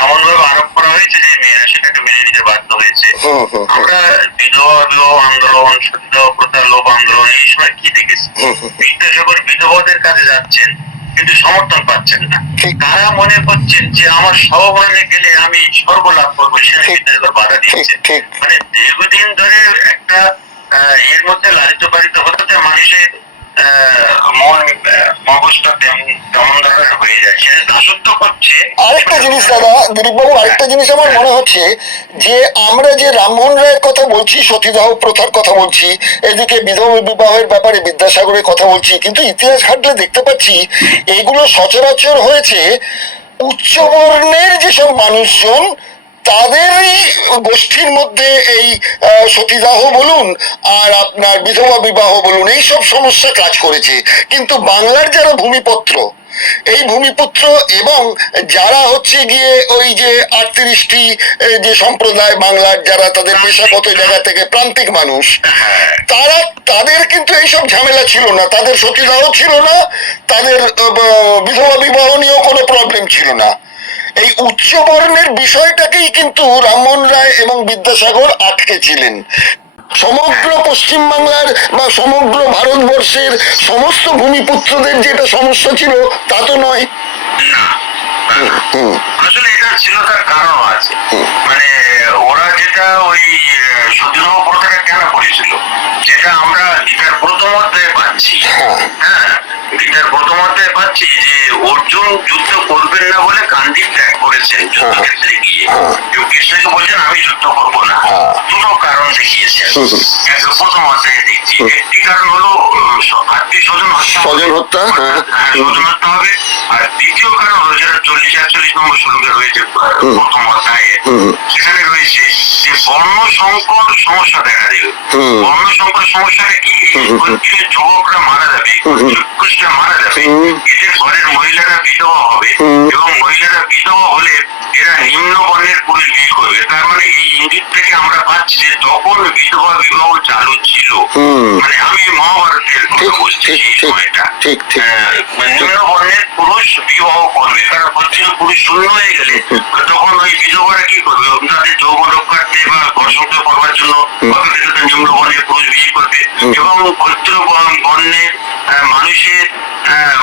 এমন ভাবে আরোপ করা হয়েছে যে মেয়েরা সেটাকে মেনে নিতে বাধ্য হয়েছে। আমরা বিধবা বিবাহ আন্দোলন, সতীদাহ প্রথা লোপ আন্দোলন, এই সময় কি দেখেছি? বিদ্যাসাগর বিধবাদের কাছে যাচ্ছেন কিন্তু সমর্থন পাচ্ছেন না, তারা মনে করছেন যে আমার সহমরণে গেলে আমি স্বর্গ লাভ করবো, সেখানে বিদ্যাসাগর বাধা দিচ্ছেন। মানে দীর্ঘদিন ধরে একটা এর মধ্যে লালিত পালিত হতে মানুষের আরেকটা জিনিস দাদা দিলীপবাবু, আরেকটা জিনিস আমার মনে হচ্ছে যে আমরা যে রামমোহন রায়ের কথা বলছি, সতীদাহ প্রথার কথা বলছি, এদিকে বিধবা বিবাহের ব্যাপারে বিদ্যাসাগরের কথা বলছি, কিন্তু ইতিহাস ঘাটলে দেখতে পাচ্ছি এগুলো সচরাচর হয়েছে উচ্চবর্ণের যেসব মানুষজন তাদেরই গোষ্ঠীর মধ্যে এই সতীদাহ বলুন আর আপনার বিধবা বিবাহ বলুন, এইসব সমস্যা কাজ করেছে। কিন্তু বাংলার যারা ভূমিপত্র, এই ভূমিপুত্র এবং যারা হচ্ছে গিয়ে ওই যে 38টি যে সম্প্রদায় বাংলার, যারা তাদের পেশাগত জায়গা থেকে প্রান্তিক মানুষ, তাদের কিন্তু এইসব ঝামেলা ছিল না, তাদের সতীদাহ ছিল না, তাদের বিধবা বিবাহ নিয়েও কোনো প্রবলেম ছিল না। এই উচ্চবর্ণের বিষয়টাকেই কিন্তু রামমোহন রায় এবং বিদ্যাসাগর আটকে ছিলেন। সমগ্র পশ্চিমবাংলার বা সমগ্র ভারতবর্ষের সমস্ত ভূমিপুত্রদের যেটা সমস্যা ছিল তা তো নয়। না, আসলে এটা ছিল, তার কারণ আছে। মানে ওরা যেটা ওই সতীদাহ প্রথাটা কেন করেছিল, যেটা আমরা গীতার প্রথম অধ্যায়ে পাচ্ছি। হ্যাঁ, গীতার প্রথম অধ্যায়ে পাচ্ছি যে অর্জুন যুদ্ধ করবেন না বলে গান্ধী ত্যাগ করেছেন যুদ্ধক্ষেত্রে গিয়ে। কৃষ্ণকে বলছেন আমি যুদ্ধ করবো না, দুটো কারণ দেখিয়েছেন। প্রথম অধ্যায়ে দেখছি একটি কারণ হলো আত্মীয় স্বজন হত্যা, স্বজন হত্যা, স্বজন হত্যা হবে। আর দ্বিতীয় কারণ হলো যেটা 40-41 নম্বর শ্লোকে রয়েছে প্রথম অধ্যায়ে, সেখানে রয়েছে যে বর্ণ সংকট সমস্যা দেখা দেবে। বর্ণ সংকট সমস্যাটা কি, ক্ষত্রিয় যুবকরা মারা যাবে, পুরুষরা মারা যাবে, এতে ঘরের মহিলারা বিধবা হবে, এবং মহিলারা বিধবা হলে এরা নিম্ন বর্ণের পুরুষ বিয়ে করবে। তার মানে এই ইঙ্গিত থেকে আমরা পাচ্ছি যে তখন বিধবা বিবাহ চালু ছিল। মানে আমি মহাভারতের কথা বলছি এই সময়টা, নিম্ন বর্ণের পুরুষ বিবাহ করবে, কারণ ক্ষত্রিয় পুরুষ শূন্য হয়ে গেলে তখন ওই বিধবারা কি করবে, তাদের যৌবন রক্ষার্থে বা ঘর সংসার করবার জন্য নিম্ন বর্ণের পুরুষ বিয়ে করবে। এবং ক্ষত্রিয় বর্ণের মানুষের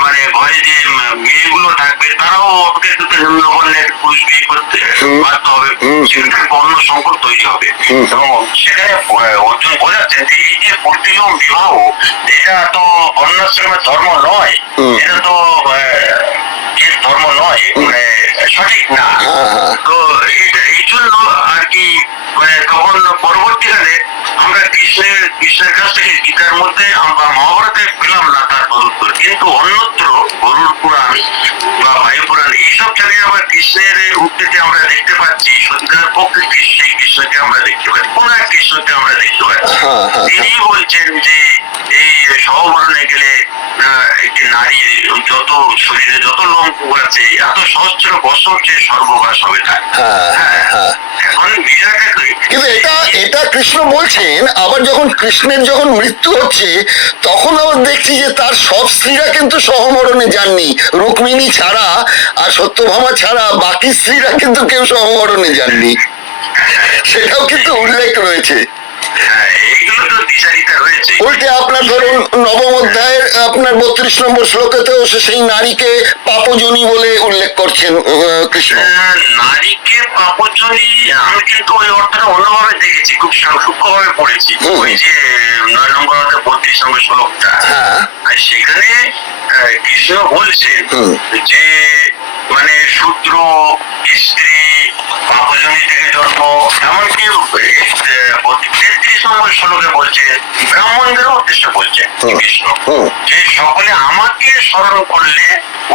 মানে ঘরে যে মেয়েগুলো থাকবে তারাও নিম্ন বর্ণের পুরুষ বিয়ে করতে বাধ্য হবে, সেখানে বর্ণ সংকট তৈরি হবে। এবং সেখানে অর্জুন বোঝাচ্ছেন যে এই যে প্রতিলোম বিবাহ, এটা তো বর্ণাশ্রমের ধর্ম নয়, এটা তো ধর্ম নয়, মানে সঠিক না। তো এই জন্য আর কি তখন পরবর্তীকালে আমরা কৃষ্ণের কাছ থেকে গীতার মধ্যে আমরা মহাভারতে পেলাম না তার উত্তর, কিন্তু অন্যত্র গরুড় পুরাণ বা বায়ু পুরাণ এইসব জায়গায় আবার কৃষ্ণের উক্তিতে আমরা দেখতে পাচ্ছি, সতীদার পক্ষে সেই কৃষ্ণকে আমরা দেখতে পাচ্ছি, কোন এক কৃষ্ণকে আমরা দেখতে পাচ্ছি। তিনি বলছেন যে এই সহবরণে গেলে একটি নারী যত শরীরে যত লোম আছে এত সহস্র বছর যে সর্ববাস হবে তার। এখন বিষয়টা কিন্তু এটা কৃষ্ণ বলছেন, আবার যখন কৃষ্ণের যখন মৃত্যু হচ্ছে তখন আবার দেখছি যে তার সব স্ত্রীরা কিন্তু সহমরণে যাননি, রুক্মিণী ছাড়া আর সত্যভামা ছাড়া বাকি স্ত্রীরা কিন্তু কেউ সহমরণে যাননি, সেটাও কিন্তু উল্লেখ রয়েছে। উল্টে আপনার ধরুন নবম অধ্যায়ের আপনার 32 নম্বর শ্লোকেতেও সেই নারীকে পাপজনী বলে উল্লেখ করছেন কৃষ্ণ। নারীকে পাপজনী আমি কিন্তু ওই অর্থটা অন্যভাবে দেখেছি, খুব সূক্ষ্মভাবে পড়েছি। ওই যে 9 নম্বর অধ্যায় 32 নম্বর শ্লোকটা, সেখানে কৃষ্ণ বলছেন যে মানে শূদ্র স্ত্রী পাপজনী থেকে জন্ম, এমনকি 33 নম্বর শ্লোকে বলছে ব্রাহ্মণদেরও উদ্দেশ্য বলছে কৃষ্ণ যে সকলে আমাকে স্মরণ করলে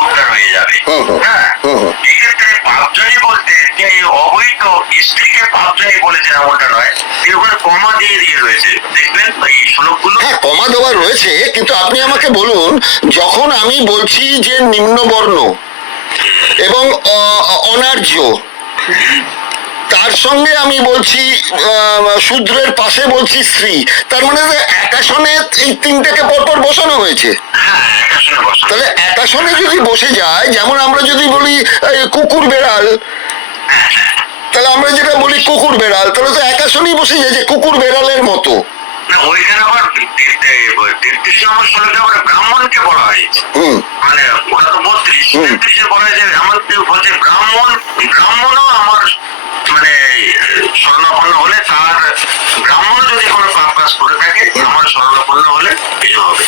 উদ্ধার হয়ে যাবে। হ্যাঁ, এক্ষেত্রে পাপজনী বলতে তিনি অবৈধ স্ত্রীকে পাপজনী বলেছেন এমনটা নয়, তিনি ওখানে কমা দিয়ে রয়েছে, দেখবেন এই শ্লোকগুলো। হ্যাঁ, কমা দেওয়া রয়েছে, কিন্তু আপনি আমাকে বলুন, যখন আমি বলছি যে নিম্নবর্ণ এবং অনার্য, তার সঙ্গে আমি বলছি শূদ্রের পাশে বলছি স্ত্রী, তার মানে একাশনে এই তিনটাকে পরপর বসানো হয়েছে। তাহলে একাশনে যদি বসে যায়, যেমন আমরা যদি বলি কুকুর বেড়াল, তাহলে আমরা যেটা বলি কুকুর বেড়াল, তাহলে তো একাশনেই বসে যায় যে কুকুর বেড়ালের মতো। ওইখানে আবার 33 নম্বর শ্লোকে আবার ব্রাহ্মণকে বলা হয়েছে, মানে ওটা তো 32 বলা হয়েছে, এমন কেউ বলছে ব্রাহ্মণও আমার মানে স্বর্ণাপন্ন হলে তার, ব্রাহ্মণ যদি কোনো পাপ কাজ করে থাকে আমার স্বর্ণাপন্ন হলে কিছু হবে।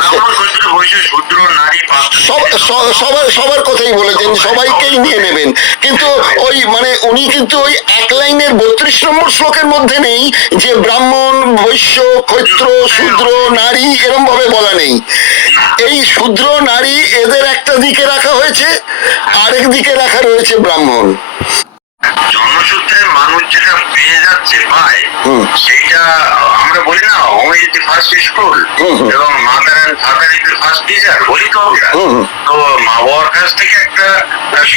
ব্রাহ্মণ ক্ষত্র বৈশ্য শূদ্র নারী সবার কথাই বলেছেন, সবাইকেই নিয়ে নেবেন, কিন্তু ওই মানে উনি কিন্তু ওই এক লাইনের 32 নম্বর শ্লোকের মধ্যে নেই যে ব্রাহ্মণ বৈশ্য ক্ষত্র শূদ্র নারী এরম ভাবে বলা নেই। এই শূদ্র নারী এদের একটা দিকে রাখা হয়েছে, আরেক দিকে রাখা রয়েছে ব্রাহ্মণ। জন্মসূত্রে মানুষ যেটা পেয়ে যাচ্ছে পায়, সেইটা আমরা বলি না home is the first school এবং mother and father is the first teacher, বলি তো আমরা। তো মা বাবার কাছ থেকে একটা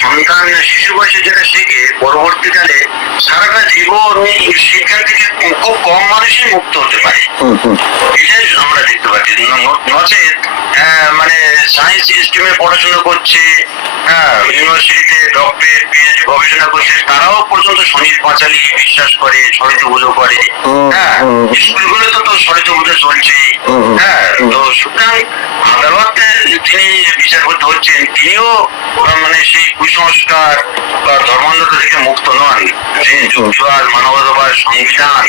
সন্তান শিশু বয়সে যেটা শেখে, পরবর্তীকালে সারাটা জীবন শিক্ষা থেকে খুব কম মানুষই মুক্ত হতে পারে, এটাই আমরা দেখতে পাচ্ছি। নচেত মানে সায়েন্স স্ট্রিমে পড়াশোনা করছে, ইউনিভার্সিটিতে ডক্টরেট পিএইচডি গবেষণা করছে, তারাও পর্যন্ত স্বনির্ভর পাঁচালি বিশ্বাস করে, সরস্বতী পুজো করে। হ্যাঁ, স্কুলগুলো তো সরস্বতী পুজো চলছে। হ্যাঁ, তো সুতরাং আদালতে তিনি বিচার করতে হচ্ছেন, তিনিও মানে সেই কুসংস্কার বা ধর্মান্ধতা থেকে মুক্ত নন। তিনি যুক্তিবাদ, মানবতাবাদ, সংবিধান,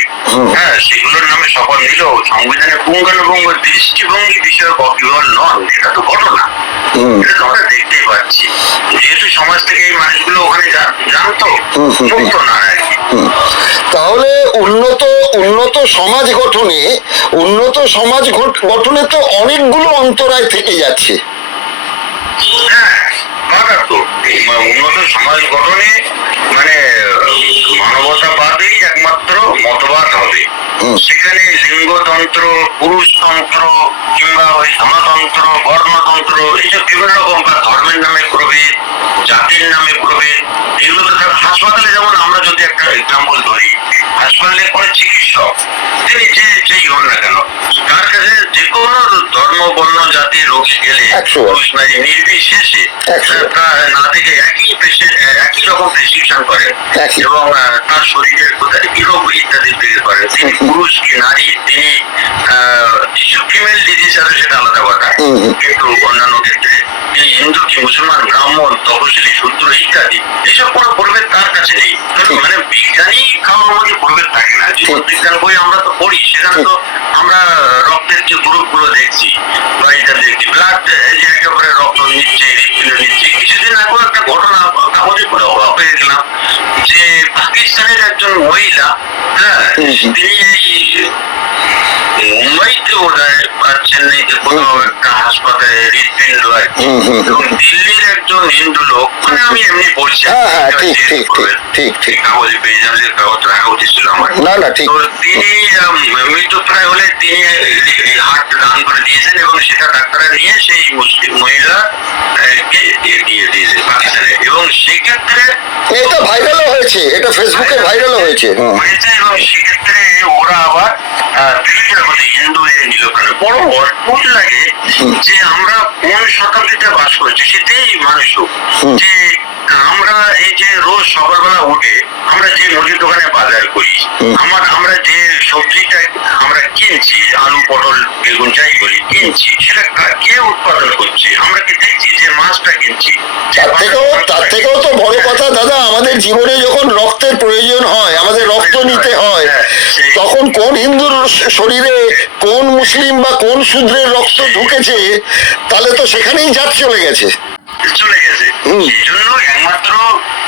হ্যাঁ, সেগুলোর নামে শপথ নিলেও সংবিধানের পুঙ্খানুপুঙ্খ দৃষ্টিভঙ্গি বিষয়ক অবিবল নন। এটা তো ঘটনা, এটা তো আমরা দেখতেই পাচ্ছি। যেহেতু সমাজ থেকে এই মানুষগুলো ওখানে জানতো, মুক্ত না আর কি। তাহলে উন্নত সমাজ গঠনে তো অনেকগুলো অন্তরায় থেকে যাচ্ছে। হ্যাঁ, কথা তো উন্নত সমাজ গঠনে মানে মানবতাবাদই একমাত্র মতবাদ হবে। সেখানে লিঙ্গতন্ত্র, পুরুষতন্ত্র কিংবা ওই ধনতন্ত্র, বর্ণতন্ত্র, এইসব বিভিন্ন রকম বা ধর্মের নামে প্রভেদ, জাতির নামে প্রভেদ, এগুলো তো হাসপাতালে যেমন আমরা যদি একটা এক্সাম্পল ধরি, হাসপাতালে কোনো চিকিৎসক তিনি যেই হন না কেন, তার কাছে যে কোনো ধর্ম, বর্ণ, জাতির রোগী গেলে পুরুষ নারী নির্বিশেষে না থেকে একই রকম প্রেসক্রিপশন করেন এবং তার শরীরের কোথায় কি রোগ ইত্যাদি বের করেন। তিনি পুরুষ কি নারী, তিনি ফিমেল ডিজিজ আছে সেটা আলাদা কথা, কিন্তু অন্যান্য ক্ষেত্রে তিনি হিন্দু কি মুসলমান, ব্রাহ্মণ, তপশিলি, শূদ্র ইত্যাদি এইসব কোনো প্রভেদ তার কাছে নেই। মানে বিজ্ঞানী কারোর মধ্যে প্রভেদ থাকে না। জীববিজ্ঞান বই আমরা তো পড়ি, সেখানে তো আমরা রক্তের যে গ্রুপ গুলো দেখছি বা এটা দেখছি, ব্লাড যে একেবারে রক্ত নিচ্ছে, হৃদপিণ্ড নিচ্ছে। কিছুদিন আগে একটা ঘটনা কাগজে পড়ে অবাক হয়ে গেলাম যে পাকিস্তানের একজন মহিলা, হ্যাঁ, তিনি মুম্বাইতে বোধহয় চেন্নাইতে কোথাও একটা হাসপাতালে হৃদপিণ্ড আর কি, এবং দিল্লির একজন হিন্দু লোক, মানে আমি এমনি বলছি কাগজ পেয়ে যান, যে কাগজ রাখা উচিত ছিল আমার, তো তিনি মৃত্যুপ্রায় হলে তিনি হার্ট দান করে দিয়েছেন এবং সেটা ডাক্তাররা নিয়ে সেই মুসলিম মহিলা কে দিয়ে দিয়েছে পাকিস্তানে। এবং সেক্ষেত্রে এটা ভাইরালও হয়েছে, এটা ফেসবুকে ভাইরালও হয়েছে। এবং সেক্ষেত্রে ওরা আবার বিরোধিতা করতে হিন্দু হয়ে নিল। বড় অদ্ভুত লাগে যে আমরা কোন শতাব্দীতে বাস করছি। সেটাই মানুষ যে আমরা এই যে রোজ সকালবেলা উঠে আমরা যে মুদির দোকানে বাজার করি, আমরা যে সবজিটা আমরা কিনছি, আলু, পটল, বেগুন যাই বলি কিনছি, সেটা কে উৎপাদন করছে? আমরা কি দেখছি যে মাছটা কিনছি? তার থেকেও তো বড় কথা দাদা, আমাদের জীবনে যখন রক্তের প্রয়োজন হয়, আমাদের রক্ত নিতে হয়, তখন কোন হিন্দুর শরীরে কোন মুসলিম বা কোন শূদ্রের রক্ত ঢুকেছে, তাহলে তো সেখানেই জাত চলে গেছে। সেই জন্য একমাত্র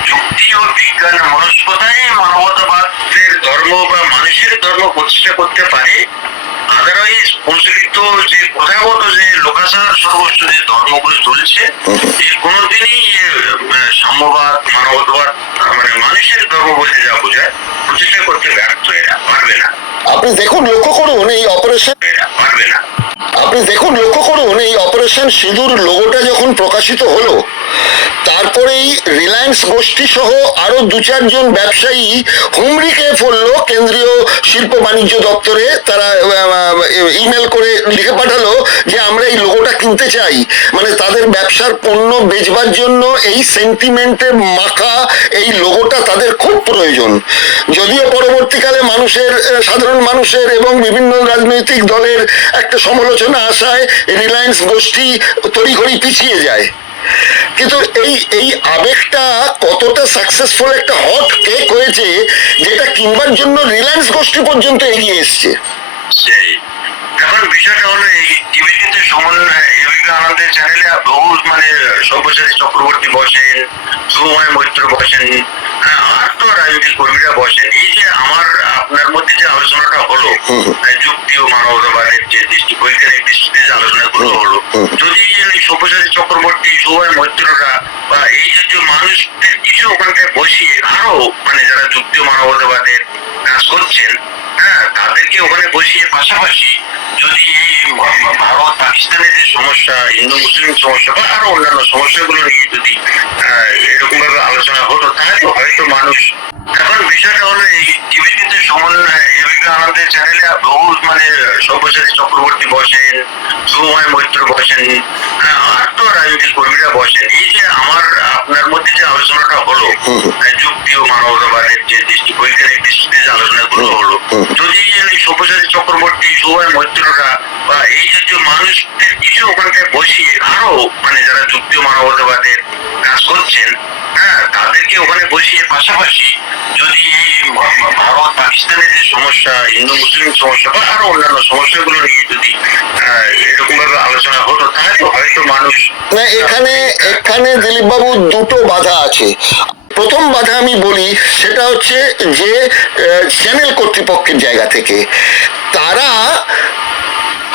যুক্তি ও বিজ্ঞান মনস্কতাই মানবতাবাদের ধর্ম বা মানুষের ধর্ম প্রতিষ্ঠা করতে পারে। আদারওয়াইজ প্রচলিত যে প্রথাগত যে লোকাচার সর্বস্ব যে ধর্মগুলো চলছে, এর কোনোদিনই সাম্যবাদ, মানবতাবাদ মানে মানুষের ধর্ম বলতে যা বোঝায় প্রতিষ্ঠা করতে ব্যর্থ এরা পারবে না। আপনি দেখুন, লক্ষ্য করুন এই অপারেশন সিঁদুর লোগোটা যখন প্রকাশিত হলো, তারপরেই রিলায়েন্স গোষ্ঠী সহ আরো 2-4 জন ব্যবসায়ী হুমড়ি খেয়ে পড়লো কেন্দ্রীয় শিল্প বাণিজ্য দপ্তরে। তারা ইমেল করে লিখে পাঠালো যে আমরা এই লোগোটা কিনতে চাই। মানে তাদের ব্যবসার পণ্য বেচবার জন্য এই সেন্টিমেন্টে মাখা এই লোগোটা তাদের খুব প্রয়োজন। যদিও পরবর্তীকালে সাধারণ মানুষের এবং বিভিন্ন রাজনৈতিক দলের একটা সমালোচনা আসায় রিলায়েন্স গোষ্ঠী তড়িঘড়ি পিছিয়ে যায়। কিন্তু এই আবেগটা কতটা সাকসেসফুল একটা হট কেক হয়েছে, যেটা কিনবার জন্য রিলায়েন্স গোষ্ঠী পর্যন্ত এগিয়ে এসছে। সেই এখন বিষয়টা হলো এই টিভিতে সমন্বয় এবিপি আনন্দের চ্যানেলে বহু মানে সব্যসাচী চক্রবর্তী বসেন, সুময় মৈত্র বসেন, আর তো রাজনৈতিক কর্মীরা বসেন। এই যে আমার আপনার মধ্যে যে আলোচনাটা হলো, যুক্তি ও মানবতাবাদের যে বৈজ্ঞানিক দৃষ্টিতে যে আলোচনাগুলো হলো, যদি সব্যসাচী চক্রবর্তী, সুময় মৈত্ররা বা এই জাতীয় মানুষদের কিছু ওখানটায় বসিয়ে আরো মানে যারা যুক্তি ও মানবতাবাদের কাজ করছেন, হ্যাঁ, তাদেরকে ওখানে বসিয়ে পাশাপাশি যদি এই ভারত পাকিস্তানের যে সমস্যা, হিন্দু মুসলিম সমস্যা বা আরো অন্যান্য সমস্যাগুলো নিয়ে যদি এরকম ভাবে আলোচনা হতো, তাহলে হয়তো মানুষ। এখন বিষয়টা হলো এই টিভিতে সমন্বয় এবিপি আনন্দের চ্যানেলে বহু মানে ওখানে সব্যসাচী চক্রবর্তী বসেন, সৌময় মৈত্র বসেন, আর তো রাজনৈতিক কর্মীরা বসেন। এই যে আমার আপনার মধ্যে যে আলোচনাটা হলো, যুক্তি ও মানবতাবাদের যে দৃষ্টি, বৈজ্ঞানিক দৃষ্টিতে যে আলোচনাগুলো হলো, যদি এই সব্যসাচী চক্রবর্তী, সৌময় মৈত্ররা বা এই জাতীয় মানুষদের কিছু ওখানটায় বসিয়ে আরো মানে যারা যুক্তি ও মানবতাবাদের কাজ করছেন, হ্যাঁ, তাদেরকে ওখানে বসিয়ে পাশাপাশি যদি এই ভারত পাকিস্তানের যে সমস্যা, হিন্দু মুসলিম সমস্যা বা আরো অন্যান্য সমস্যাগুলো নিয়ে যদি এরকম ভাবে আলোচনা হতো, তাহলে হয়তো মানুষ না, এখানে দিলীপ বাবু দুটো বাধা আছে। প্রথম বাধা আমি বলি, সেটা হচ্ছে যে চ্যানেল কর্তৃপক্ষের জায়গা থেকে তারা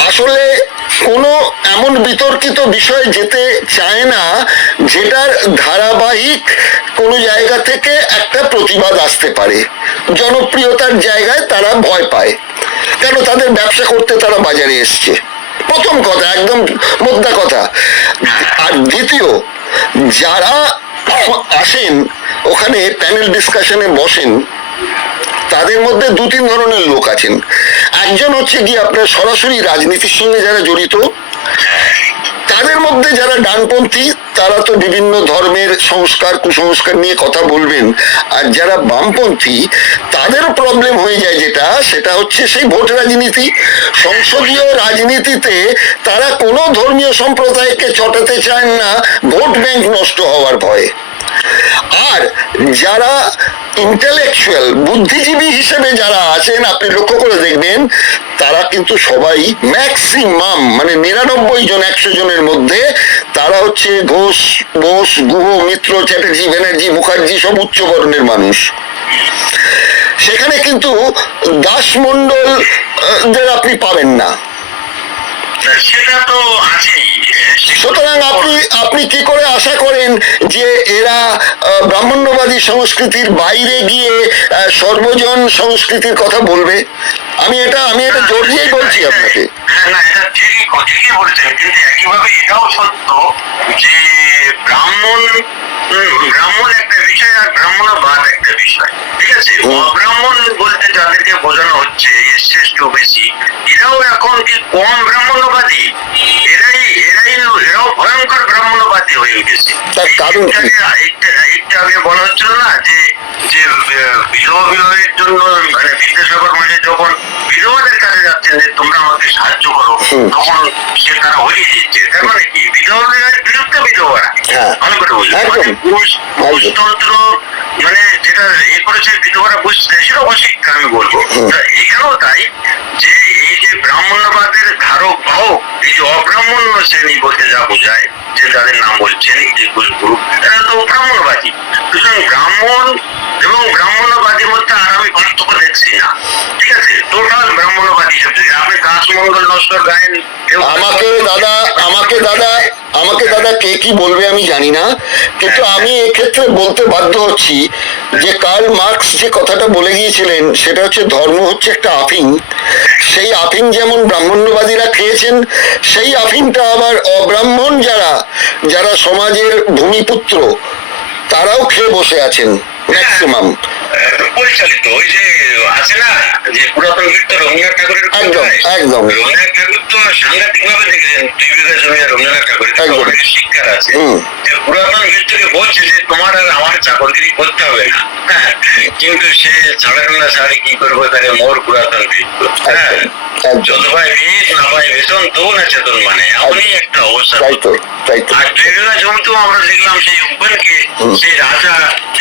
আসলে কোনো এমন বিতর্কিত বিষয়ে যেতে চায় না যেটার ধারাবাহিক কোনো জায়গা থেকে একটা প্রতিবাদ আসতে পারে। জনপ্রিয়তার জায়গায় তারা ভয় পায়, কেন তাদের ব্যবসা করতে তারা বাজারে এসছে, প্রথম কথা, একদম মোদ্দা কথা। আর দ্বিতীয়, যারা আসেন ওখানে প্যানেল ডিসকাশনে বসেন, তাদের মধ্যে 2-3 ধরনের লোক আছেন। একজন হচ্ছে কি আপনার সরাসরি রাজনীতির সঙ্গে যারা জড়িত, তাদের মধ্যে যারা ডানপন্থী তারা তো বিভিন্ন ধর্মের সংস্কার কুসংস্কার নিয়ে কথা বলবেন, আর যারা বামপন্থী তাদেরও প্রবলেম হয়ে যায়, সেটা হচ্ছে সেই ভোট রাজনীতি। সংসদীয় রাজনীতিতে তারা কোনো ধর্মীয় সম্প্রদায়কে চটাতে চান না ভোট ব্যাংক নষ্ট হওয়ার ভয়ে। আর যারা ইন্টেলেকচুয়াল বুদ্ধিজীবী হিসেবে যারা আছেন, আপনি লক্ষ্য করে দেখবেন তারা কিন্তু সবাই ম্যাক্সিমাম মানে 99 জন 100 জনের মধ্যে তারা হচ্ছে ঘোষ, বোস, গুহ, মিত্র, চ্যাটার্জি, ব্যানার্জি, মুখার্জি সব উচ্চ বর্ণের মানুষ। সেখানে কিন্তু দাস মন্ডলদের আপনি পাবেন না। সেটা তো আছেই। সুতরাং আপনি কি করে আশা করেন যে এরা ব্রাহ্মণ্যবাদী সংস্কৃতির বাইরে গিয়ে সর্বজন সংস্কৃতির কথা বলবে? আমি এটা জোর দিয়েই বলছি আপনাকে। না, এটা ঠিকই বলছেন, কিন্তু একইভাবে এটাও সত্য যে ব্রাহ্মণ একটা বিষয় আর ব্রাহ্মণবাদ একটা বিষয়, ঠিক আছে? অব্রাহ্মণ বলতে যাদেরকে বোঝানো হচ্ছে শ্রেষ্ঠ বেশি, এরাও এখন কি কম ব্রাহ্মণবাদী? এরাও ভয়ঙ্কর ব্রাহ্মণবাদী হয়ে উঠেছে। একটু আগে বলা হচ্ছিল না যে বিবাহের জন্য মানে বিদ্যাসাগর মাঝে যখন বিধবাদের কাছে যাচ্ছেন যে তোমরা আমাকে সাহায্য করো, তখন তারা হরিয়ে দিচ্ছে। তার মানে কি বিধবাদের বিরুদ্ধে বিধবারা, ভালো করে বুঝলি, মানে পুরুষতন্ত্র মানে যেটা করেছে বিধবারা বুঝছে, সেটা অশিক্ষা আমি বলবো। এখানেও তাই যে এই যে ব্রাহ্মণ্যবাদের ধারক বাহক, এই যে অব্রাহ্মণ্য শ্রেণী বলতে যা বোঝায়, যে যাদের নাম বলছেন এই গ্রুপ, তারা তো ব্রাহ্মণবাদী। সুতরাং ব্রাহ্মণ এবং ব্রাহ্মণবাদীর মধ্যে আর আমি পার্থক্য দেখছি না, ঠিক আছে? টোটাল ব্রাহ্মণবাদী হিসেবে আপনি দাসমঙ্গল নস্কর গায়েন। আমাকে দাদা কে কি বলবে আমি জানি না, কিন্তু আমি এক্ষেত্রে বলতে বাধ্য হচ্ছি যে কার্ল মার্কস যে কথাটা বলে গিয়েছিলেন, সেটা হচ্ছে ধর্ম হচ্ছে একটা আফিং। সেই আফিং যেমন ব্রাহ্মণ্যবাদীরা খেয়েছেন, সেই আফিংটা আবার অব্রাহ্মণ যারা সমাজের ভূমিপুত্র তারাও খেয়ে বসে আছেন ম্যাক্সিমাম। পরিচালিত ওই যে আছে না যে পুরাতন গীত রবীন্দ্রনাথ ঠাকুরের, একদম রবীন্দ্রনাথ ঠাকুর তো সাংঘাতিক ভাবে দেখেছেন 2 বিঘা জমি রবীন্দ্রনাথ ঠাকুরের, অনেক শিক্ষার আছে। যে পুরাতন গীতকে বলছে যে তোমার আর আমার চাকরগিরি করতে হবে না, হ্যাঁ, কিন্তু সে ছাড়েন না ছাড়ে কি করবো, তাহলে মোর পুরাতন গীত, হ্যাঁ, যত ভাই বেশ না ভাই বেতন তবু না চেতন, মানে এমনই একটা অবস্থা। আর 2 বিঘা জমি তো আমরা দেখলাম সেই উপেনকে, সেই রাজা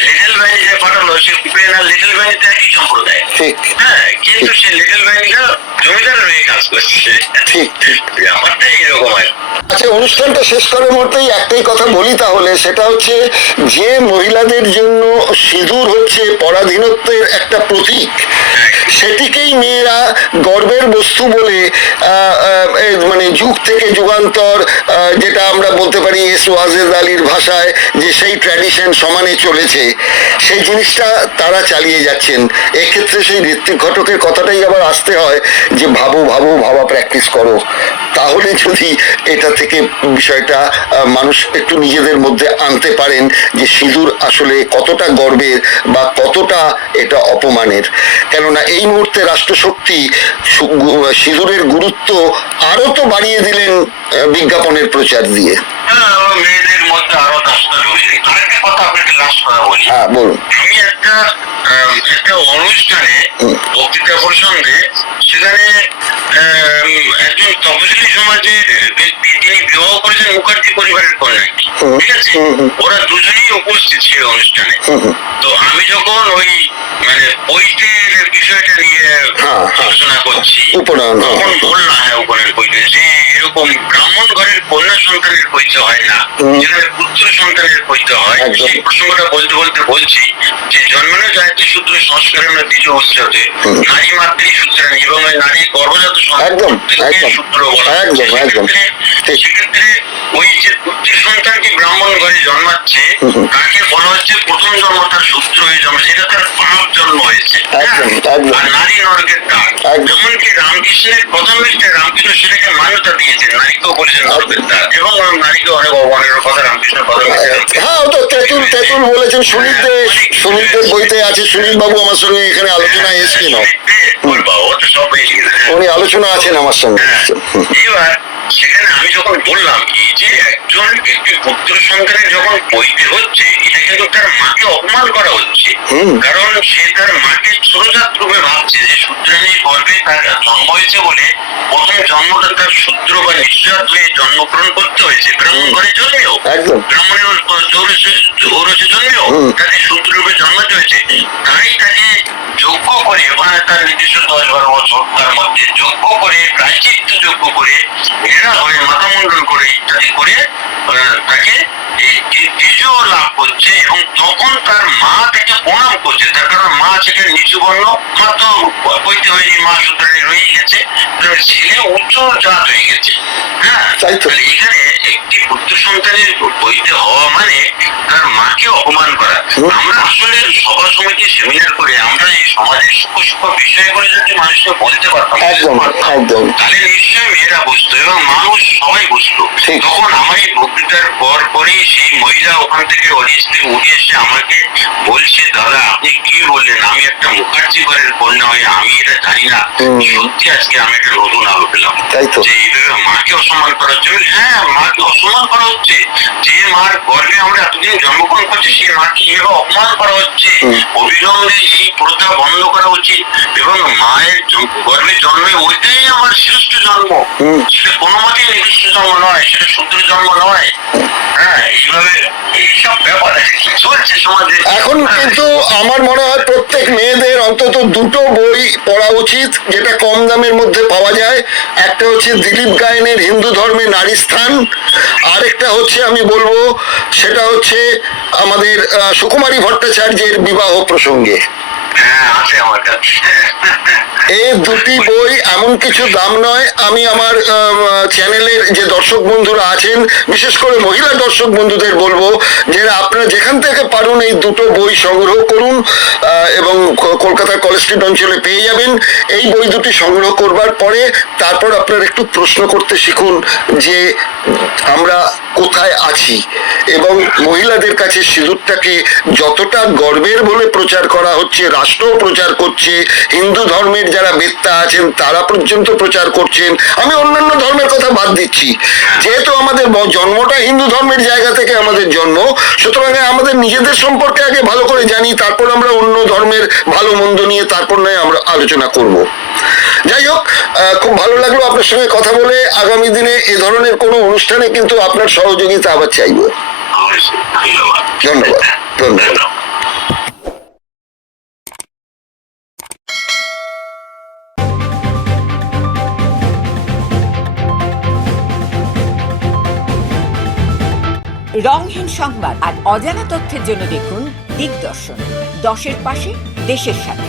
লিটল বাহিনী যে পাঠালো, সে উপেন আর লিটল বাহিনীতে একই সম্প্রদায়, হ্যাঁ, কিন্তু সে লিটল বাহিনীটা জমিদার হয়ে কাজ করছে। ব্যাপারটা এরকম হয়। আচ্ছা, অনুষ্ঠানটা শেষ করার মধ্যেই একটাই কথা বলি তাহলে, সেটা হচ্ছে যে মহিলাদের জন্য সিঁদুর হচ্ছে পরাধীনত্বের একটা প্রতীক, সেটিকেই মেয়েরা গর্বের বস্তু বলে মানে যুগ থেকে যুগান্তর, যেটা আমরা বলতে পারি এস ওয়াজেদ আলীর ভাষায় যে সেই ট্র্যাডিশন সমানে চলেছে। সেই জিনিসটা তারা চালিয়ে যাচ্ছেন। এক্ষেত্রে সেই ঋত্বিক ঘটকের কথাটাই আবার আসতে হয় যে ভাবা প্র্যাকটিস করো। তাহলে যদি এটা থেকে বিষয়টা মানুষ একটু নিজেদের মধ্যে আনতে পারেন যে সিঁদুর আসলে কতটা গর্বের বা কতটা এটা অপমানের। কেননা এই মুহূর্তে রাষ্ট্রশক্তি সিঁদুরের গুরুত্ব আরো তো বাড়িয়ে দিলেন বিজ্ঞাপনের প্রচার দিয়ে। মেয়েদের মধ্যে আরো দশটা রয়েছে। আরেকটা কথা আপনাকে লাস্ট কথা বলি। হ্যাঁ বলুন। আমি একটা অনুষ্ঠানে বক্তৃতা প্রসঙ্গে সেখানে একজন তপশিলি সমাজের ব্যক্তি, তিনি বিবাহ করেছেন মুখার্জি পরিবারের কন্যাকে, ঠিক আছে? ওরা দুজনেই উপস্থিত ছিল অনুষ্ঠানে। তো আমি যখন ওই মানে বইটের বিষয়টা নিয়ে আলোচনা করছি, তখন বললাম উপনয়ন বইতে যে এরকম ব্রাহ্মণ ঘরের কন্যা সন্তানের পৈতে হয় না, যেখানে পুত্র সন্তানের পৈতে হয়। সেই প্রসঙ্গটা বলতে বলছি যে জন্মানো জায়তে সূত্র সংস্কারের দ্বিতীয় উচ্চতে নারী মাতৃ সূত্রাণী এবং নারী গর্ভজাত সূত্র বলা। সেক্ষেত্রে ওই যে পুত্র সন্তানকে ব্রাহ্মণ ঘরে জন্মাচ্ছে তাকে বলা হচ্ছে প্রথম জন্ম তার সূত্র হয়ে জন্মাচ্ছে, এটা তার পাপ জন্ম হয়েছে। আর নারী নরকের দ্বার, যেমনকি রামকৃষ্ণের প্রথম পৃষ্ঠায় রামকৃষ্ণ সেটাকে মান্যতা দিয়েছেন, নারীকেও বলেছেন নরকের দ্বার, এবং নারীকে অনেক অবমানের কথা রামকৃষ্ণ প্রথম তেঁতুল বলেছেন। সুনীলদের বইতে আছে, সুনীল বাবু আমার সঙ্গে এখানে আলোচনায় এসেছেন, উনি আলোচনা আছেন আমার সঙ্গে। এবার সেখানে আমি যখন বললাম এই যে একটি পুত্র সন্তানের যখন বইতে হচ্ছে, এটা কিন্তু তার মাকে অপমান করা হচ্ছে। কারণ সে তার মাকে ছোটজাত রূপে ভাবছে যে শূদ্রাণীর গর্ভে তার জন্ম হয়েছে বলে প্রথম জন্মটা তার শূদ্র বা নিঃজাত হয়ে জন্মগ্রহণ করতে হয়েছে। ব্রাহ্মণ ঘরে জন্মেও, ব্রাহ্মণের ঔরসে জন্মেও তাকে শূদ্র রূপে জন্মাতে হয়েছে। তাই তাকে যোগ্য করে, মানে তার নির্দিষ্ট 10-12 বছর তার মধ্যে যোগ্য করে, প্রায়শ্চিত্ত যোগ্য করে, এরা হয়ে মাথা মুন্ডন করে ইত্যাদি করে তাকে দ্বিজীয় লাভ করছে। এবং তখন তার মা তাকে প্রণাম করছে, তার কারণ মা সেখানে নিচু বর্ণ, মা তো বইতে হয়নি, মা সুতরাং রয়ে গেছে, ছেলে উচ্চ জাত হয়ে গেছে। হ্যাঁ, এখানে একটি পুত্র সন্তানের বইতে হওয়া মানে তার মাকে অপমান করা। আমরা আসলে সভা সমিতি সেমিনার করে আমরা এই সমাজের সূক্ষ্ম বিষয়গুলো যদি মানুষকে বলতে পারতাম, তাহলে নিশ্চয়ই মেয়েরা বুঝতো এবং মানুষ সবাই বুঝতো। তখন আমার এই বক্তৃতার পরেই সেই মহিলা ওখান থেকে অলিজ থেকে উঠে এসে আমাকে বলছে, দাদা আপনি কি বললেন, আমি একটা মুখার্জি ঘরের কন্যা হয়ে আমি এটা জানি না। সত্যি আজকে আমি একটা নতুন আলো পেলাম যে এইভাবে মাকে অসম্মান করা হচ্ছে। হ্যাঁ, মাকে অসম্মান করা হচ্ছে। যে মার গর্ভে আমরা এতদিন জন্মগ্রহণ করছি সেই মাকে এভাবে অপমান করা হচ্ছে। অবিলম্বে এই প্রথা বন্ধ করা উচিত এবং মায়ের গর্ভে জন্মে ওইটাই আমার শ্রেষ্ঠ জন্ম, সেটা কোনো মতেই নির্দিষ্ট জন্ম নয়, সেটা শূদ্র জন্ম নয়। হ্যাঁ, এইভাবে এইসব ব্যাপার চলছে সমাজে। এখন কিন্তু আমার মনে হয় প্রত্যেক মেয়েদের অন্তত দুটো বই পড়া উচিত, যেটা কম দামের মধ্যে পাওয়া যায়। একটা হচ্ছে দিলীপ গায়েনের হিন্দু ধর্মে নারী স্থান, আরেকটা হচ্ছে আমি বলবো সেটা হচ্ছে আমাদের সুকুমারী ভট্টাচার্যের বিবাহ প্রসঙ্গে। এই দুটি বই এমন কিছু দাম নয়। আমি আমার চ্যানেলের যে দর্শক বন্ধুরা আছেন, বিশেষ করে মহিলা দর্শক বন্ধুদের বলবো যে আপনারা যেখান থেকে পারুন এই দুটো বই সংগ্রহ করুন এবং কলকাতার কলেজ স্ট্রিট অঞ্চলে পেয়ে যাবেন। এই বই দুটি সংগ্রহ করবার পরে তারপর আপনারা একটু প্রশ্ন করতে শিখুন যে আমরা কোথায় আছি, এবং মহিলাদের কাছে সিঁদুরটাকে যতটা গর্বের বলে প্রচার করা হচ্ছে, রাষ্ট্র প্রচার করছে, হিন্দু ধর্মের যারা বেত্তা আছেন তারা পর্যন্ত প্রচার করছেন। আমি অন্যান্য ধর্মের কথা বাদ দিচ্ছি, যেহেতু আমাদের জন্মটা হিন্দু ধর্মের জায়গা থেকে আমাদের জন্ম, সুতরাং আমাদের নিজেদের সম্পর্কে আগে ভালো করে জানি, তারপর আমরা অন্য ধর্মের ভালো মন্দ নিয়ে তারপর নয় আমরা আলোচনা করব। যাই হোক, খুব ভালো লাগলো আপনার সঙ্গে কথা বলে। আগামী দিনে এ ধরনের কোনো অনুষ্ঠানে কিন্তু আপনার সহযোগিতা আবার চাইব। ধন্যবাদ। ধন্যবাদ। রংহীন সংবাদ আর অজানা তথ্যের জন্য দেখুন দিগদর্শন, 10-এর পাশে, দেশের সাথে।